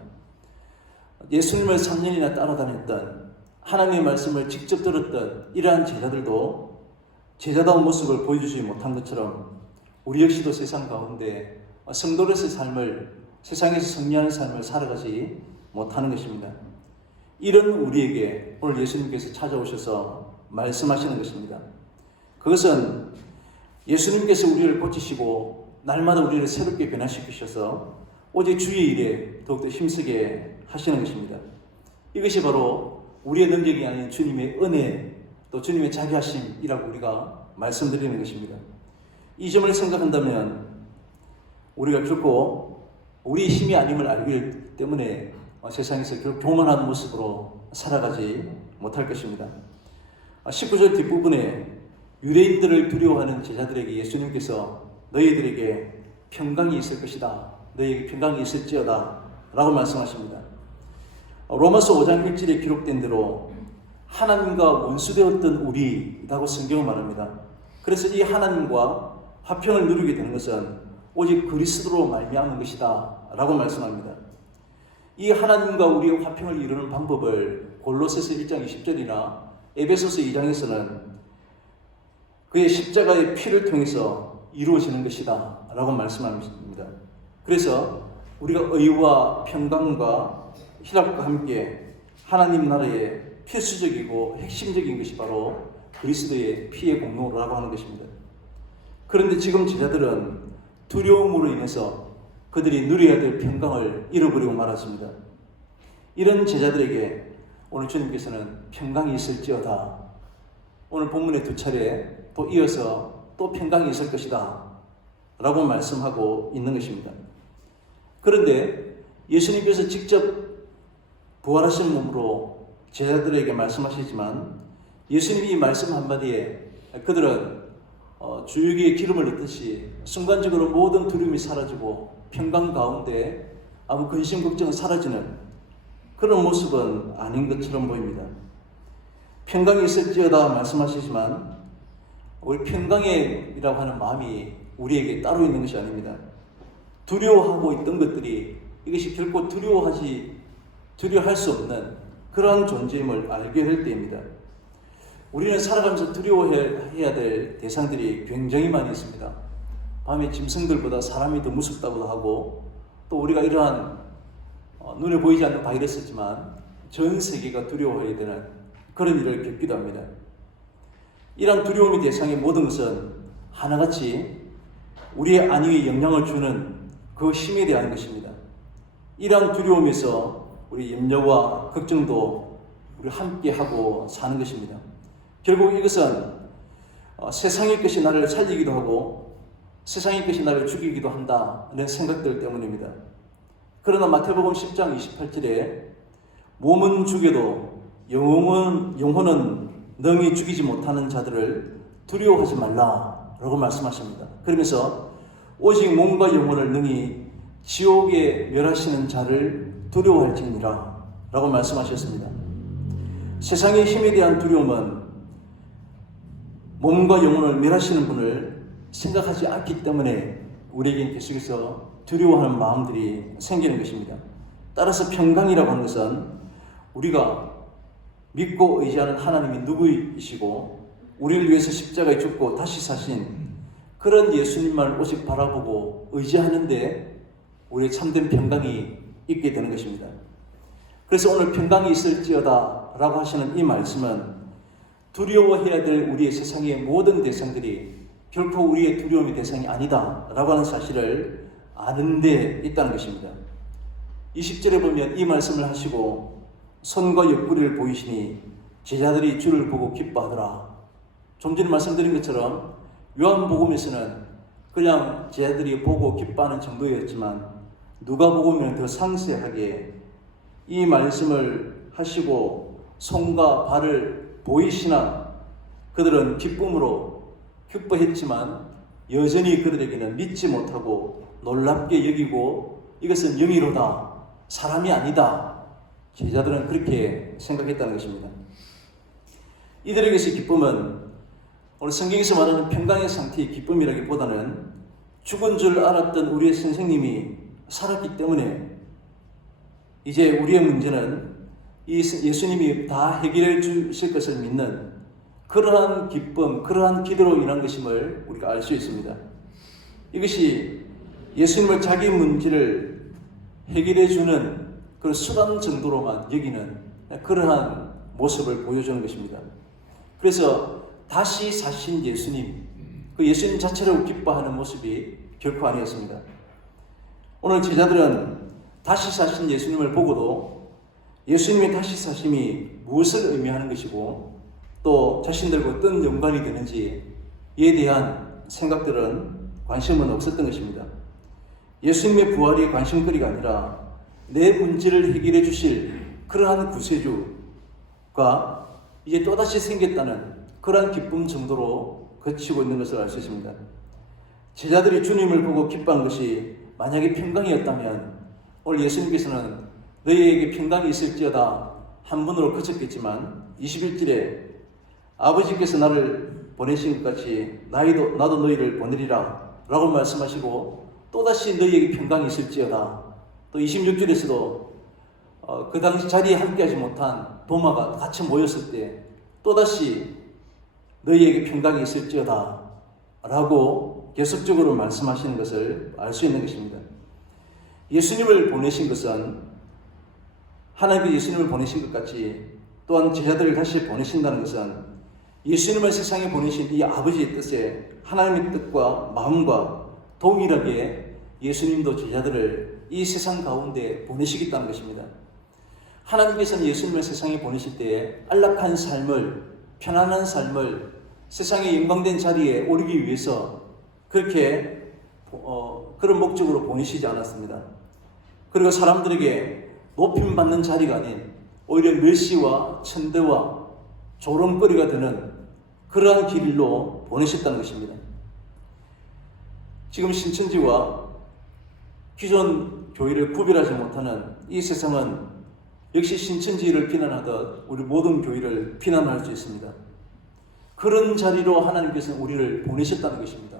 예수님을 3년이나 따라다녔던, 하나님의 말씀을 직접 들었던 이러한 제자들도 제자다운 모습을 보여주지 못한 것처럼 우리 역시도 세상 가운데 성도로서의 삶을, 세상에서 승리하는 삶을 살아가지 못하는 것입니다. 이런 우리에게 오늘 예수님께서 찾아오셔서 말씀하시는 것입니다. 그것은 예수님께서 우리를 고치시고 날마다 우리를 새롭게 변화시키셔서 오직 주의 일에 더욱더 힘쓰게 하시는 것입니다. 이것이 바로 우리의 능력이 아닌 주님의 은혜, 또 주님의 자비하심이라고 우리가 말씀드리는 것입니다. 이 점을 생각한다면 우리가 결코 우리의 힘이 아님을 알기 때문에 세상에서 결국 교만한 모습으로 살아가지 못할 것입니다. 19절 뒷부분에 유대인들을 두려워하는 제자들에게 예수님께서 너희들에게 평강이 있을 것이다, 너희에게 평강이 있을지어다 라고 말씀하십니다. 로마서 5장 1절에 기록된 대로 하나님과 원수되었던 우리라고 성경은 말합니다. 그래서 이 하나님과 화평을 누리게 되는 것은 오직 그리스도로 말미암은 것이다 라고 말씀합니다. 이 하나님과 우리의 화평을 이루는 방법을 골로새서 1장 20절이나 에베소서 2장에서는 그의 십자가의 피를 통해서 이루어지는 것이다 라고 말씀합니다. 그래서 우리가 의와 평강과 희락과 함께 하나님 나라의 필수적이고 핵심적인 것이 바로 그리스도의 피의 공로라고 하는 것입니다. 그런데 지금 제자들은 두려움으로 인해서 그들이 누려야 될 평강을 잃어버리고 말았습니다. 이런 제자들에게 오늘 주님께서는 평강이 있을지어다, 오늘 본문의 2차례 또 이어서 또 평강이 있을 것이다 라고 말씀하고 있는 것입니다. 그런데 예수님께서 직접 부활하신 몸으로 제자들에게 말씀하시지만 예수님이 이 말씀 한마디에 그들은 주유기에 기름을 넣듯이 순간적으로 모든 두려움이 사라지고 평강 가운데 아무 근심 걱정은 사라지는 그런 모습은 아닌 것처럼 보입니다. 평강이 있을지어다 말씀하시지만 우리 평강이라고 하는 마음이 우리에게 따로 있는 것이 아닙니다. 두려워하고 있던 것들이 이것이 결코 두려워할 수 없는 그러한 존재임을 알게 될 때입니다. 우리는 살아가면서 두려워해야 될 대상들이 굉장히 많이 있습니다. 밤에 짐승들보다 사람이 더 무섭다고도 하고, 또 우리가 이러한 눈에 보이지 않는 바이러스지만 전 세계가 두려워해야 되는 그런 일을 겪기도 합니다. 이러한 두려움의 대상의 모든 것은 하나같이 우리의 안위에 영향을 주는 그 힘에 대한 것입니다. 이러한 두려움에서 우리 염려와 걱정도 우리 함께하고 사는 것입니다. 결국 이것은 세상의 것이 나를 살리기도 하고 세상의 것이 나를 죽이기도 한다는 생각들 때문입니다. 그러나 마태복음 10장 28절에 몸은 죽여도 영혼은 능히 죽이지 못하는 자들을 두려워하지 말라라고 말씀하십니다. 그러면서 오직 몸과 영혼을 능히 지옥에 멸하시는 자를 두려워할지니라 라고 말씀하셨습니다. 세상의 힘에 대한 두려움은 몸과 영혼을 멸하시는 분을 생각하지 않기 때문에 우리에게 계속해서 두려워하는 마음들이 생기는 것입니다. 따라서 평강이라고 하는 것은 우리가 믿고 의지하는 하나님이 누구이시고 우리를 위해서 십자가에 죽고 다시 사신 그런 예수님만을 오직 바라보고 의지하는데 우리의 참된 평강이 있게 되는 것입니다. 그래서 오늘 평강이 있을지어다 라고 하시는 이 말씀은 두려워해야 될 우리의 세상의 모든 대상들이 결코 우리의 두려움의 대상이 아니다 라고 하는 사실을 아는 데 있다는 것입니다. 20절에 보면 이 말씀을 하시고 손과 옆구리를 보이시니 제자들이 주를 보고 기뻐하더라. 좀 전에 말씀드린 것처럼 요한복음에서는 그냥 제자들이 보고 기뻐하는 정도였지만 누가복음에는 더 상세하게 이 말씀을 하시고 손과 발을 보이시나 그들은 기쁨으로 기뻐했지만 여전히 그들에게는 믿지 못하고 놀랍게 여기고 이것은 영이로다, 사람이 아니다. 제자들은 그렇게 생각했다는 것입니다. 이들에게서 기쁨은 오늘 성경에서 말하는 평강의 상태의 기쁨이라기보다는 죽은 줄 알았던 우리의 선생님이 살았기 때문에 이제 우리의 문제는 이 예수님이 다 해결해 주실 것을 믿는 그러한 기쁨, 그러한 기도로 인한 것임을 우리가 알 수 있습니다. 이것이 예수님을 자기 문제를 해결해 주는 그 수단 정도로만 여기는 그러한 모습을 보여주는 것입니다. 그래서 다시 사신 예수님, 그 예수님 자체를 기뻐하는 모습이 결코 아니었습니다. 오늘 제자들은 다시 사신 예수님을 보고도 예수님의 다시 사심이 무엇을 의미하는 것이고 또 자신들과 어떤 연관이 되는지에 대한 생각들은 관심은 없었던 것입니다. 예수님의 부활이 관심거리가 아니라 내 문제를 해결해 주실 그러한 구세주가 이제 또다시 생겼다는 그러한 기쁨 정도로 그치고 있는 것을 알 수 있습니다. 제자들이 주님을 보고 기뻐한 것이 만약에 평강이었다면 오늘 예수님께서는 너희에게 평강이 있을지어다 한 분으로 그쳤겠지만 21절에 아버지께서 나를 보내신 것 같이 나도 너희를 보내리라 라고 말씀하시고 또다시 너희에게 평강이 있을지어다. 또 26절에서도 그 당시 자리에 함께하지 못한 도마가 같이 모였을 때 또다시 너희에게 평강이 있을지어다 라고 계속적으로 말씀하시는 것을 알 수 있는 것입니다. 예수님을 보내신 것은 하나님께서 예수님을 보내신 것 같이 또한 제자들을 다시 보내신다는 것은 예수님을 세상에 보내신 이 아버지의 뜻에 하나님의 뜻과 마음과 동일하게 예수님도 제자들을 이 세상 가운데 보내시겠다는 것입니다. 하나님께서는 예수님을 세상에 보내실 때에 안락한 삶을, 편안한 삶을 세상의 영광된 자리에 오르기 위해서 그렇게 그런 목적으로 보내시지 않았습니다. 그리고 사람들에게 높임받는 자리가 아닌 오히려 멸시와 천대와 조롱거리가 되는 그러한 길로 보내셨다는 것입니다. 지금 신천지와 기존 교회를 구별하지 못하는 이 세상은 역시 신천지를 비난하듯 우리 모든 교회를 비난할 수 있습니다. 그런 자리로 하나님께서는 우리를 보내셨다는 것입니다.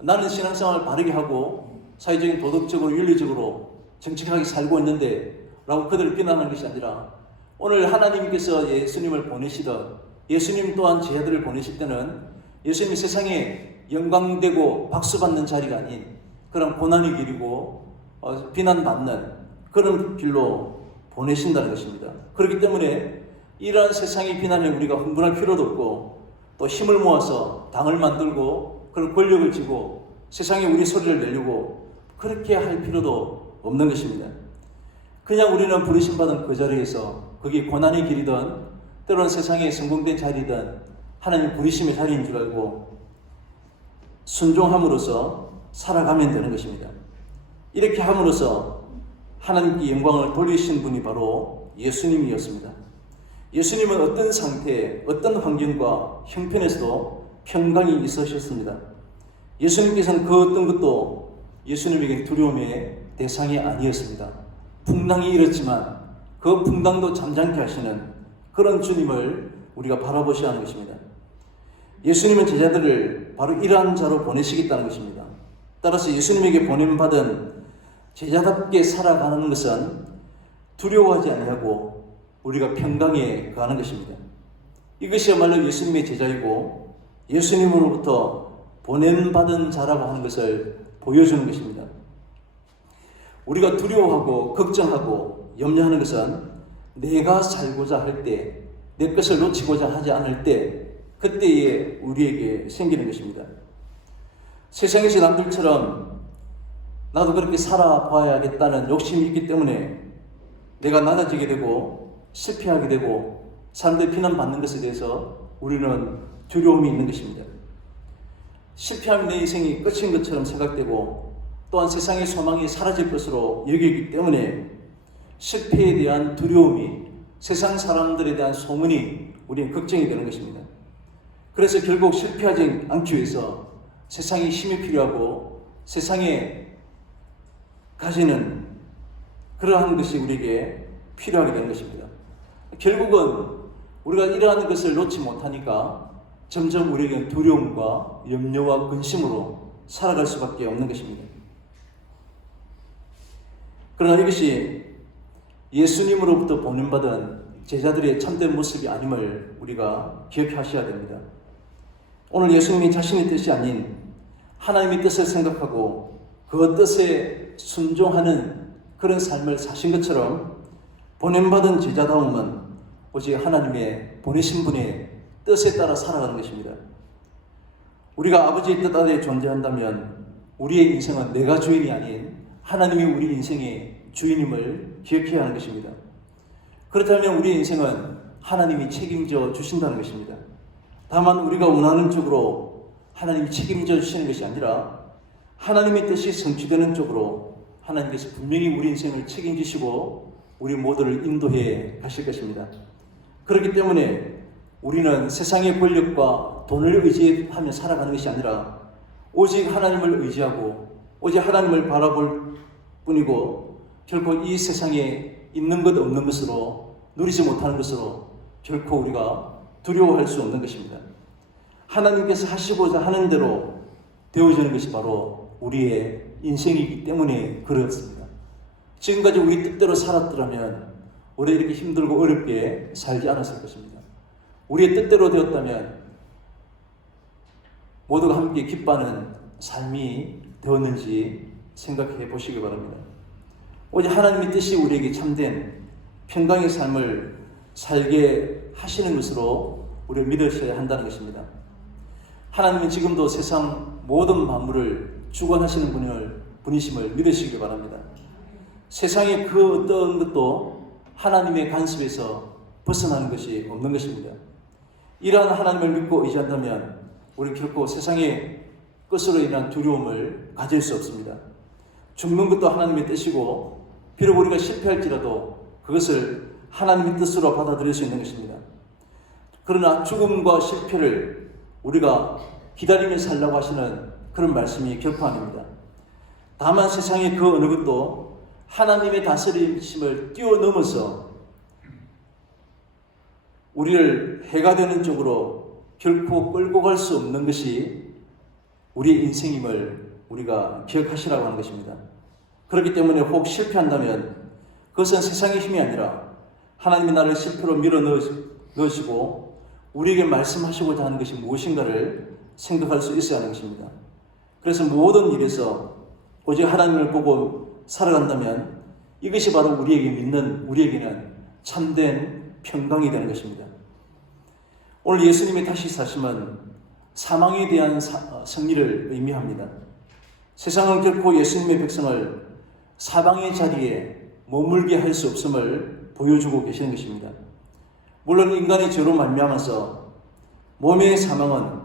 나는 신앙생활을 바르게 하고 사회적인 도덕적으로 윤리적으로 정직하게 살고 있는데 라고 그들을 비난하는 것이 아니라 오늘 하나님께서 예수님을 보내시던 예수님 또한 제자들을 보내실 때는 예수님이 세상에 영광되고 박수받는 자리가 아닌 그런 고난의 길이고 비난받는 그런 길로 보내신다는 것입니다. 그렇기 때문에 이러한 세상의 비난에 우리가 흥분할 필요도 없고 또 힘을 모아서 당을 만들고 그런 권력을 쥐고 세상에 우리 소리를 내려고 그렇게 할 필요도 없는 것입니다. 그냥 우리는 부르심받은 그 자리에서 그게 고난의 길이든 때로는 세상에 성공된 자리든 하나님 부르심의 자리인 줄 알고 순종함으로써 살아가면 되는 것입니다. 이렇게 함으로써 하나님께 영광을 돌리신 분이 바로 예수님이었습니다. 예수님은 어떤 상태, 어떤 환경과 형편에서도 평강이 있으셨습니다. 예수님께서는 그 어떤 것도 예수님에게 두려움의 대상이 아니었습니다. 풍랑이 일었지만 그 풍랑도 잠잠케 하시는 그런 주님을 우리가 바라보셔야 하는 것입니다. 예수님은 제자들을 바로 이러한 자로 보내시겠다는 것입니다. 따라서 예수님에게 보냄받은 제자답게 살아가는 것은 두려워하지 아니하고 우리가 평강에 거하는 것입니다. 이것이야말로 예수님의 제자이고 예수님으로부터 보냄받은 자라고 하는 것을 보여주는 것입니다. 우리가 두려워하고 걱정하고 염려하는 것은 내가 살고자 할 때, 내 것을 놓치고자 하지 않을 때, 그때에 우리에게 생기는 것입니다. 세상에서 남들처럼 나도 그렇게 살아봐야겠다는 욕심이 있기 때문에 내가 낮아지게 되고 실패하게 되고 사람들이 비난받는 것에 대해서 우리는 두려움이 있는 것입니다. 실패하면 내 인생이 끝인 것처럼 생각되고 또한 세상의 소망이 사라질 것으로 여기기 때문에 실패에 대한 두려움이 세상 사람들에 대한 소문이 우리는 걱정이 되는 것입니다. 그래서 결국 실패하지 않기 위해서 세상에 힘이 필요하고 세상에 가지는 그러한 것이 우리에게 필요하게 되는 것입니다. 결국은 우리가 이러한 것을 놓지 못하니까 점점 우리에게 두려움과 염려와 근심으로 살아갈 수밖에 없는 것입니다. 그러나 이것이 예수님으로부터 보냄받은 제자들의 참된 모습이 아님을 우리가 기억하셔야 됩니다. 오늘 예수님이 자신의 뜻이 아닌 하나님의 뜻을 생각하고 그 뜻에 순종하는 그런 삶을 사신 것처럼 보냄받은 제자다움은 오직 하나님의 보내신 분의 뜻에 따라 살아가는 것입니다. 우리가 아버지의 뜻 아래 존재한다면 우리의 인생은 내가 주인이 아닌 하나님이 우리 인생의 주인임을 기억해야 하는 것입니다. 그렇다면 우리의 인생은 하나님이 책임져 주신다는 것입니다. 다만 우리가 원하는 쪽으로 하나님이 책임져 주시는 것이 아니라 하나님의 뜻이 성취되는 쪽으로 하나님께서 분명히 우리 인생을 책임지시고 우리 모두를 인도해 가실 것입니다. 그렇기 때문에 우리는 세상의 권력과 돈을 의지하며 살아가는 것이 아니라 오직 하나님을 의지하고 오직 하나님을 바라볼 뿐이고 결코 이 세상에 있는 것 없는 것으로 누리지 못하는 것으로 결코 우리가 두려워할 수 없는 것입니다. 하나님께서 하시고자 하는 대로 되어지는 것이 바로 우리의 인생이기 때문에 그렇습니다. 지금까지 우리 뜻대로 살았더라면 우리 이렇게 힘들고 어렵게 살지 않았을 것입니다. 우리의 뜻대로 되었다면 모두가 함께 기뻐하는 삶이 되었는지 생각해 보시기 바랍니다. 오직 하나님의 뜻이 우리에게 참된 평강의 삶을 살게 하시는 것으로 우리를 믿으셔야 한다는 것입니다. 하나님은 지금도 세상 모든 만물을 주관하시는 분이심을 믿으시기 바랍니다. 세상의 그 어떤 것도 하나님의 간섭에서 벗어나는 것이 없는 것입니다. 이러한 하나님을 믿고 의지한다면 우리 결코 세상의 것으로 인한 두려움을 가질 수 없습니다. 죽는 것도 하나님의 뜻이고 비록 우리가 실패할지라도 그것을 하나님의 뜻으로 받아들일 수 있는 것입니다. 그러나 죽음과 실패를 우리가 기다리며 살라고 하시는 그런 말씀이 결코 아닙니다. 다만 세상의 그 어느 것도 하나님의 다스림심을 뛰어넘어서 우리를 해가 되는 쪽으로 결코 끌고 갈 수 없는 것이 우리의 인생임을 우리가 기억하시라고 하는 것입니다. 그렇기 때문에 혹 실패한다면 그것은 세상의 힘이 아니라 하나님이 나를 실패로 밀어 넣으시고 우리에게 말씀하시고자 하는 것이 무엇인가를 생각할 수 있어야 하는 것입니다. 그래서 모든 일에서 오직 하나님을 보고 살아간다면 이것이 바로 우리에게는 참된 평강이 되는 것입니다. 오늘 예수님의 다시 사심은 사망에 대한 승리를 의미합니다. 세상은 결코 예수님의 백성을 사방의 자리에 머물게 할 수 없음을 보여주고 계시는 것입니다. 물론 인간의 죄로 말미암아서 몸의 사망은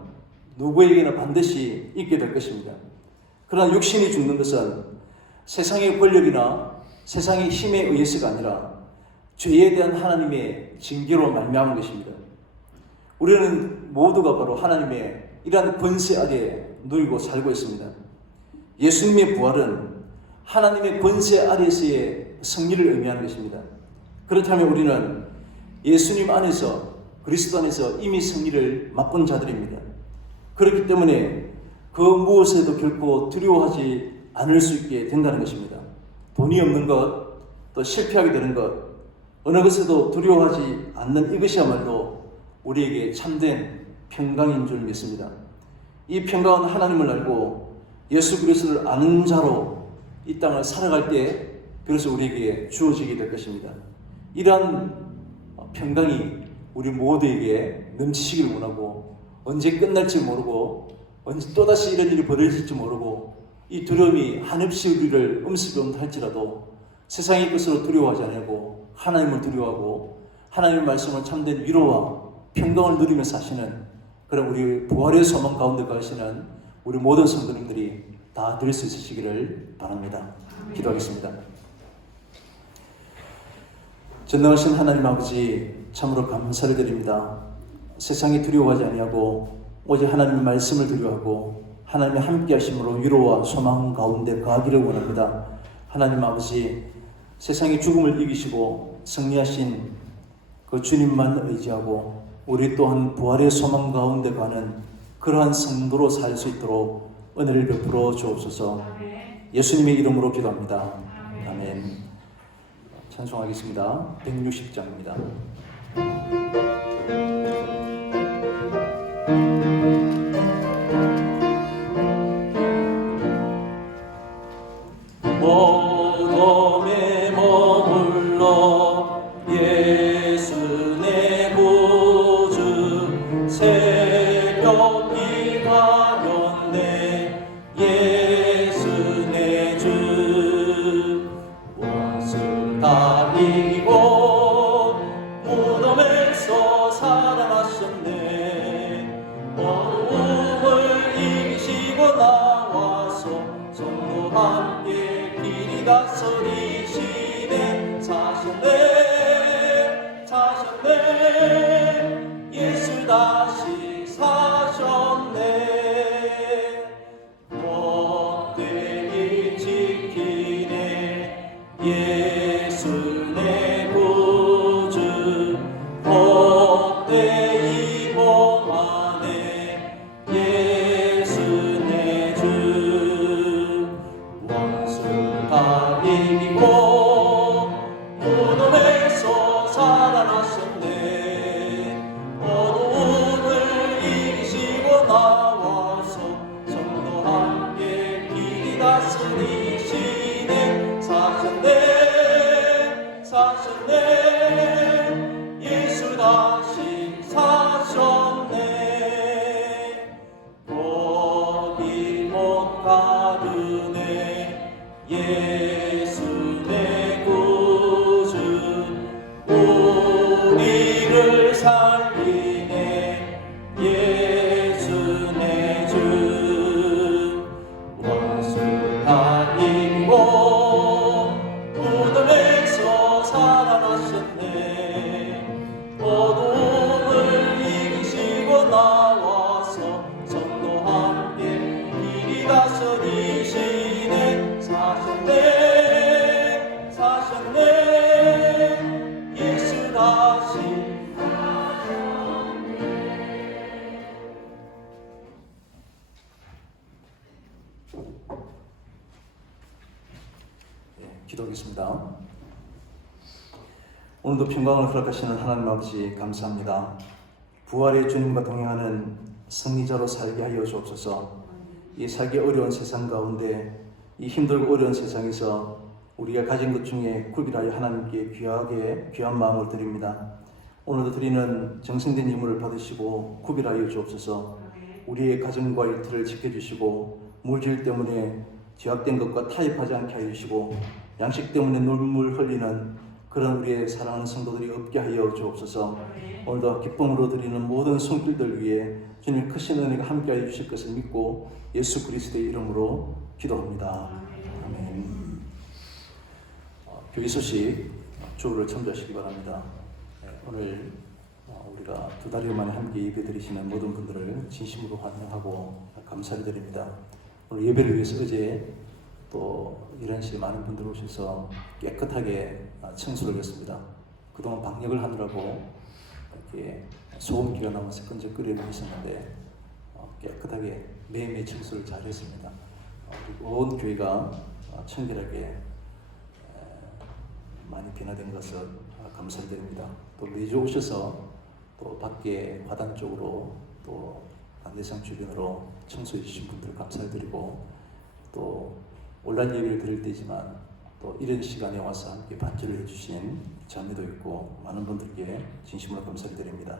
누구에게나 반드시 있게 될 것입니다. 그러나 육신이 죽는 것은 세상의 권력이나 세상의 힘에 의해서가 아니라 죄에 대한 하나님의 징계로 말미암은 것입니다. 우리는 모두가 바로 하나님의 이러한 권세 아래에 누리고 살고 있습니다. 예수님의 부활은 하나님의 권세 아래에서의 승리를 의미하는 것입니다. 그렇다면 우리는 예수님 안에서 그리스도 안에서 이미 승리를 맛본 자들입니다. 그렇기 때문에 그 무엇에도 결코 두려워하지 않을 수 있게 된다는 것입니다. 돈이 없는 것, 또 실패하게 되는 것, 어느 것에도 두려워하지 않는 이것이야말로 우리에게 참된 평강인 줄 믿습니다. 이 평강은 하나님을 알고 예수 그리스도를 아는 자로 이 땅을 살아갈 때 비로소 우리에게 주어지게 될 것입니다. 이러한 평강이 우리 모두에게 넘치시기를 원하고 언제 끝날지 모르고 언제 또다시 이런 일이 벌어질지 모르고 이 두려움이 한없이 우리를 음습에 할지라도 세상의 것으로 두려워하지 않고 하나님을 두려워하고 하나님의 말씀을 참된 위로와 평강을 누리며 사시는 그런 우리 부활의 소망 가운데 가시는 우리 모든 성도님들이 다 누릴 수 있으시기를 바랍니다. 기도하겠습니다. 전능하신 하나님 아버지 참으로 감사를 드립니다. 세상이 두려워하지 아니하고 오직 하나님의 말씀을 두려워하고 하나님의 함께 하심으로 위로와 소망 가운데 거하기를 원합니다. 하나님 아버지, 세상의 죽음을 이기시고 승리하신 그 주님만 의지하고 우리 또한 부활의 소망 가운데 가는 그러한 성도로 살 수 있도록 은혜를 베풀어 주옵소서. 예수님의 이름으로 기도합니다. 아멘. 찬송하겠습니다. 160장입니다. 어둠에 머물러 예수 내 구주 새벽이 가련네 예수 내 주 원수 다 이기고 무덤에서 살아나셨네 어둠을 이기시고 나와서 성도 함께 길이 다스리시네 사셨네 예수 다시 사셨네 못되이 지키네 예수 내 구주 못되이 봉하네 예수 내 주 원수 다 이기고 무덤에서 살아나셨네 어둠을 이기시고 나와서 성도 함께 길이 다스리시네 사셨네 예수 다시 사셨네 거기 못 가두네 예수 내 구주 우리를 살리네 예수 내 주 원수 다 이기고 무덤에서 살아나셨네 어둠을 이기시고 나와서 성도 함께 길이 다스리시네 사셨네 예수 다시 기도하겠습니다. 오늘도 평강을 허락하시는 하나님 아버지 감사합니다. 부활의 주님과 동행하는 승리자로 살게 하여 주옵소서. 이 살기 어려운 세상 가운데 이 힘들고 어려운 세상에서 우리가 가진 것 중에 구별하여 하나님께 귀한 마음을 드립니다. 오늘도 드리는 정성된 예물을 받으시고 구별하여 주옵소서. 우리의 가정과 일터를 지켜주시고 물질 때문에 죄악된 것과 타협하지 않게 하여 주시고 양식 때문에 눈물 흘리는 그런 우리의 사랑하는 성도들이 없게 하여 주옵소서. 오늘도 기쁨으로 드리는 모든 손길들 위해 주님 크신 은혜가 함께 하여 주실 것을 믿고 예수 그리스도의 이름으로 기도합니다. 아멘. 교회 소식 주를 참조하시기 바랍니다. 오늘 우리가 2달여 만에 함께 예배 드리시는 모든 분들을 진심으로 환영하고 감사를 드립니다. 오늘 예배를 위해서 어제 또 이런 식의 많은 분들 오셔서 깨끗하게 청소를 했습니다. 그동안 방역을 하느라고 이렇게 소음기가 나면서 끈적거리고 있었는데 깨끗하게 매일매일 청소를 잘 했습니다. 그리고 온 교회가 청결하게 많이 변화된 것을 감사드립니다. 또 매주 오셔서 또 밖에 화단 쪽으로 또 안내상 주변으로 청소해 주신 분들 감사드리고 또 온라인 예배를 드릴 때지만 또 이런 시간에 와서 함께 반주를 해주신 자매도 있고 많은 분들께 진심으로 감사드립니다.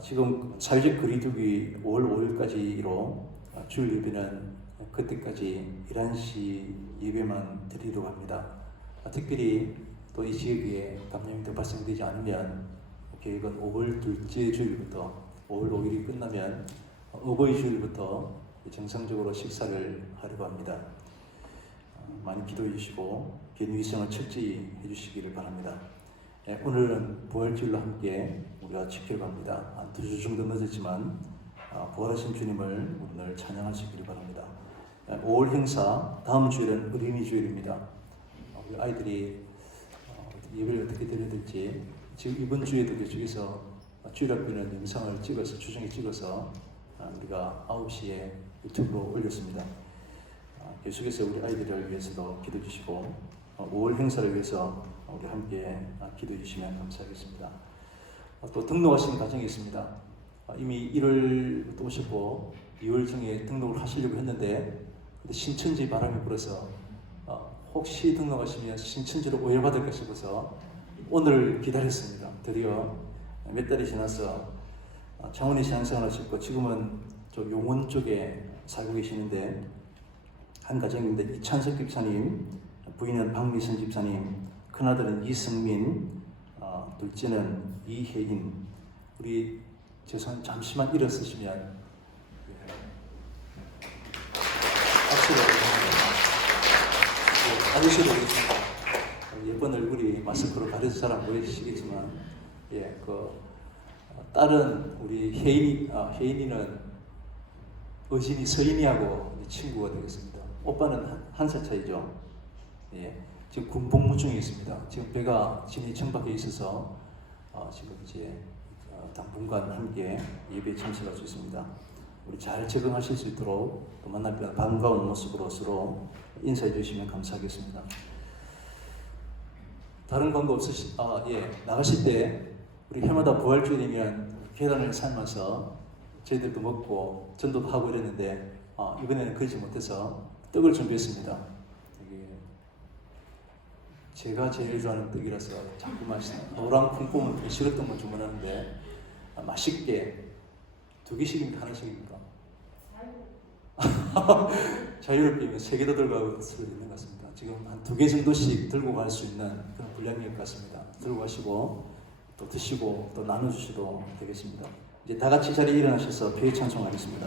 지금 사회적 거리두기 5월 5일까지로 주일 예배는 그때까지 11시 예배만 드리려고 합니다. 특별히 또 이 지역에 감염이 더 발생되지 않으면 계획은 5월 둘째 주일부터 5월 5일이 끝나면 어버이 주일부터 정상적으로 식사를 하려고 합니다. 많이 기도해 주시고 개인위생을 철저히 해주시기를 바랍니다. 오늘은 부활주일로 함께 우리가 지켜갑니다. 한 2주 정도 늦었지만 부활하신 주님을 오늘 찬양할 수 있기를 바랍니다. 5월 행사 다음 주일은 어린이 주일입니다. 우리 아이들이 예배를 어떻게 드려야 될지 지금 이번 주에도 계속해서 주일학교는 영상을 찍어서 주중에 찍어서 우리가 9시에 유튜브로 올렸습니다. 계속해서 우리 아이들을 위해서도 기도해 주시고 5월 행사를 위해서 우리 함께 기도해 주시면 감사하겠습니다. 또 등록하신 가정이 있습니다. 이미 1월부터 오셨고 2월 중에 등록을 하시려고 했는데 신천지 바람이 불어서 혹시 등록하시면 신천지로 오해받을까 싶어서 오늘 기다렸습니다. 드디어 몇 달이 지나서 창원에 신앙생활 하셨고 지금은 저 용원 쪽에 살고 계시는데 한 가정인데 이찬석 집사님, 부인은 박미선 집사님, 큰아들은 이승민, 둘째는 이혜인. 우리 죄송 잠시만 일어서시면 박수로 아저씨로 오겠습니다. 예쁜 얼굴이 마스크로 가려서 잘 안 보이시겠지만, 딸은 우리 혜인이는 어진이 서인이하고 친구가 되겠습니다. 오빠는 한 살 차이죠. 지금 군복무 중에 있습니다. 지금 배가 진해 청박에 있어서 지금 이제 당분간 함께 예배에 참석할 수 있습니다. 우리 잘 적응하실 수 있도록 또 만날 때 반가운 모습으로 서로 인사해 주시면 감사하겠습니다. 다른 광고 나가실 때 우리 해마다 부활주일이면 계란을 삶아서 저희들도 먹고 전도도 하고 이랬는데 이번에는 그러지 못해서 떡을 준비했습니다. 제가 제일 좋아하는 떡이라서 자꾸만 노랑 콩콩은 싫었던 거 주문하는데 맛있게 2개씩입니까? 하나씩입니까? 자유롭게면 3개도 들고 갈 수 있는 것 같습니다. 지금 한 2개 정도씩 들고 갈 수 있는 그런 분량인 것 같습니다. 들고 가시고 또 드시고 또 나눠주셔도 되겠습니다. 이제 다 같이 자리에 일어나셔서 교회 찬송하겠습니다.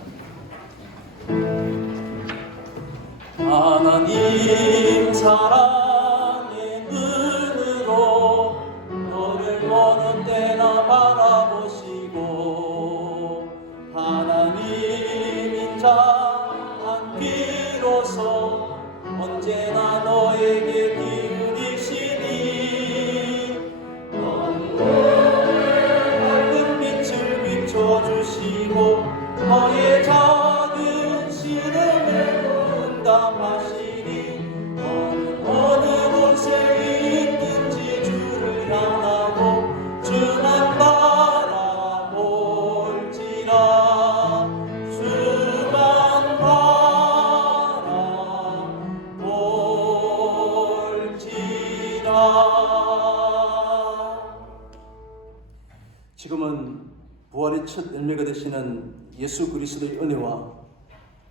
하나님 사랑의 눈으로 너를 어느 때나 바라보시고 하나님 인자한 귀로서 언제나 너에게 기울이시니 넌 밝은 빛을 비춰주시고 너의 작은 시름을 응답하시니 너는 어느 곳에 있든지 주를 향하고 주만 바라볼지라 주만 바라볼지라. 지금은 부활의 첫 열매가 되시는 예수 그리스도의 은혜와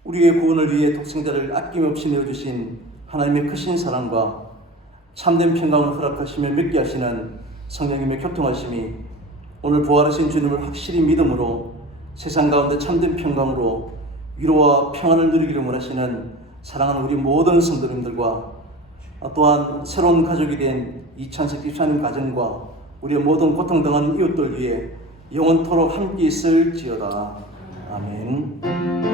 우리의 구원을 위해 독생자를 아낌없이 내어주신 하나님의 크신 사랑과 참된 평강을 허락하시며 믿게 하시는 성령님의 교통하심이 오늘 부활하신 주님을 확실히 믿음으로 세상 가운데 참된 평강으로 위로와 평안을 누리기를 원하시는 사랑하는 우리 모든 성도님들과 또한 새로운 가족이 된 이찬석 집사님 가정과 우리의 모든 고통당하는 이웃들 위해 영원토록 함께 있을지어다. 아멘.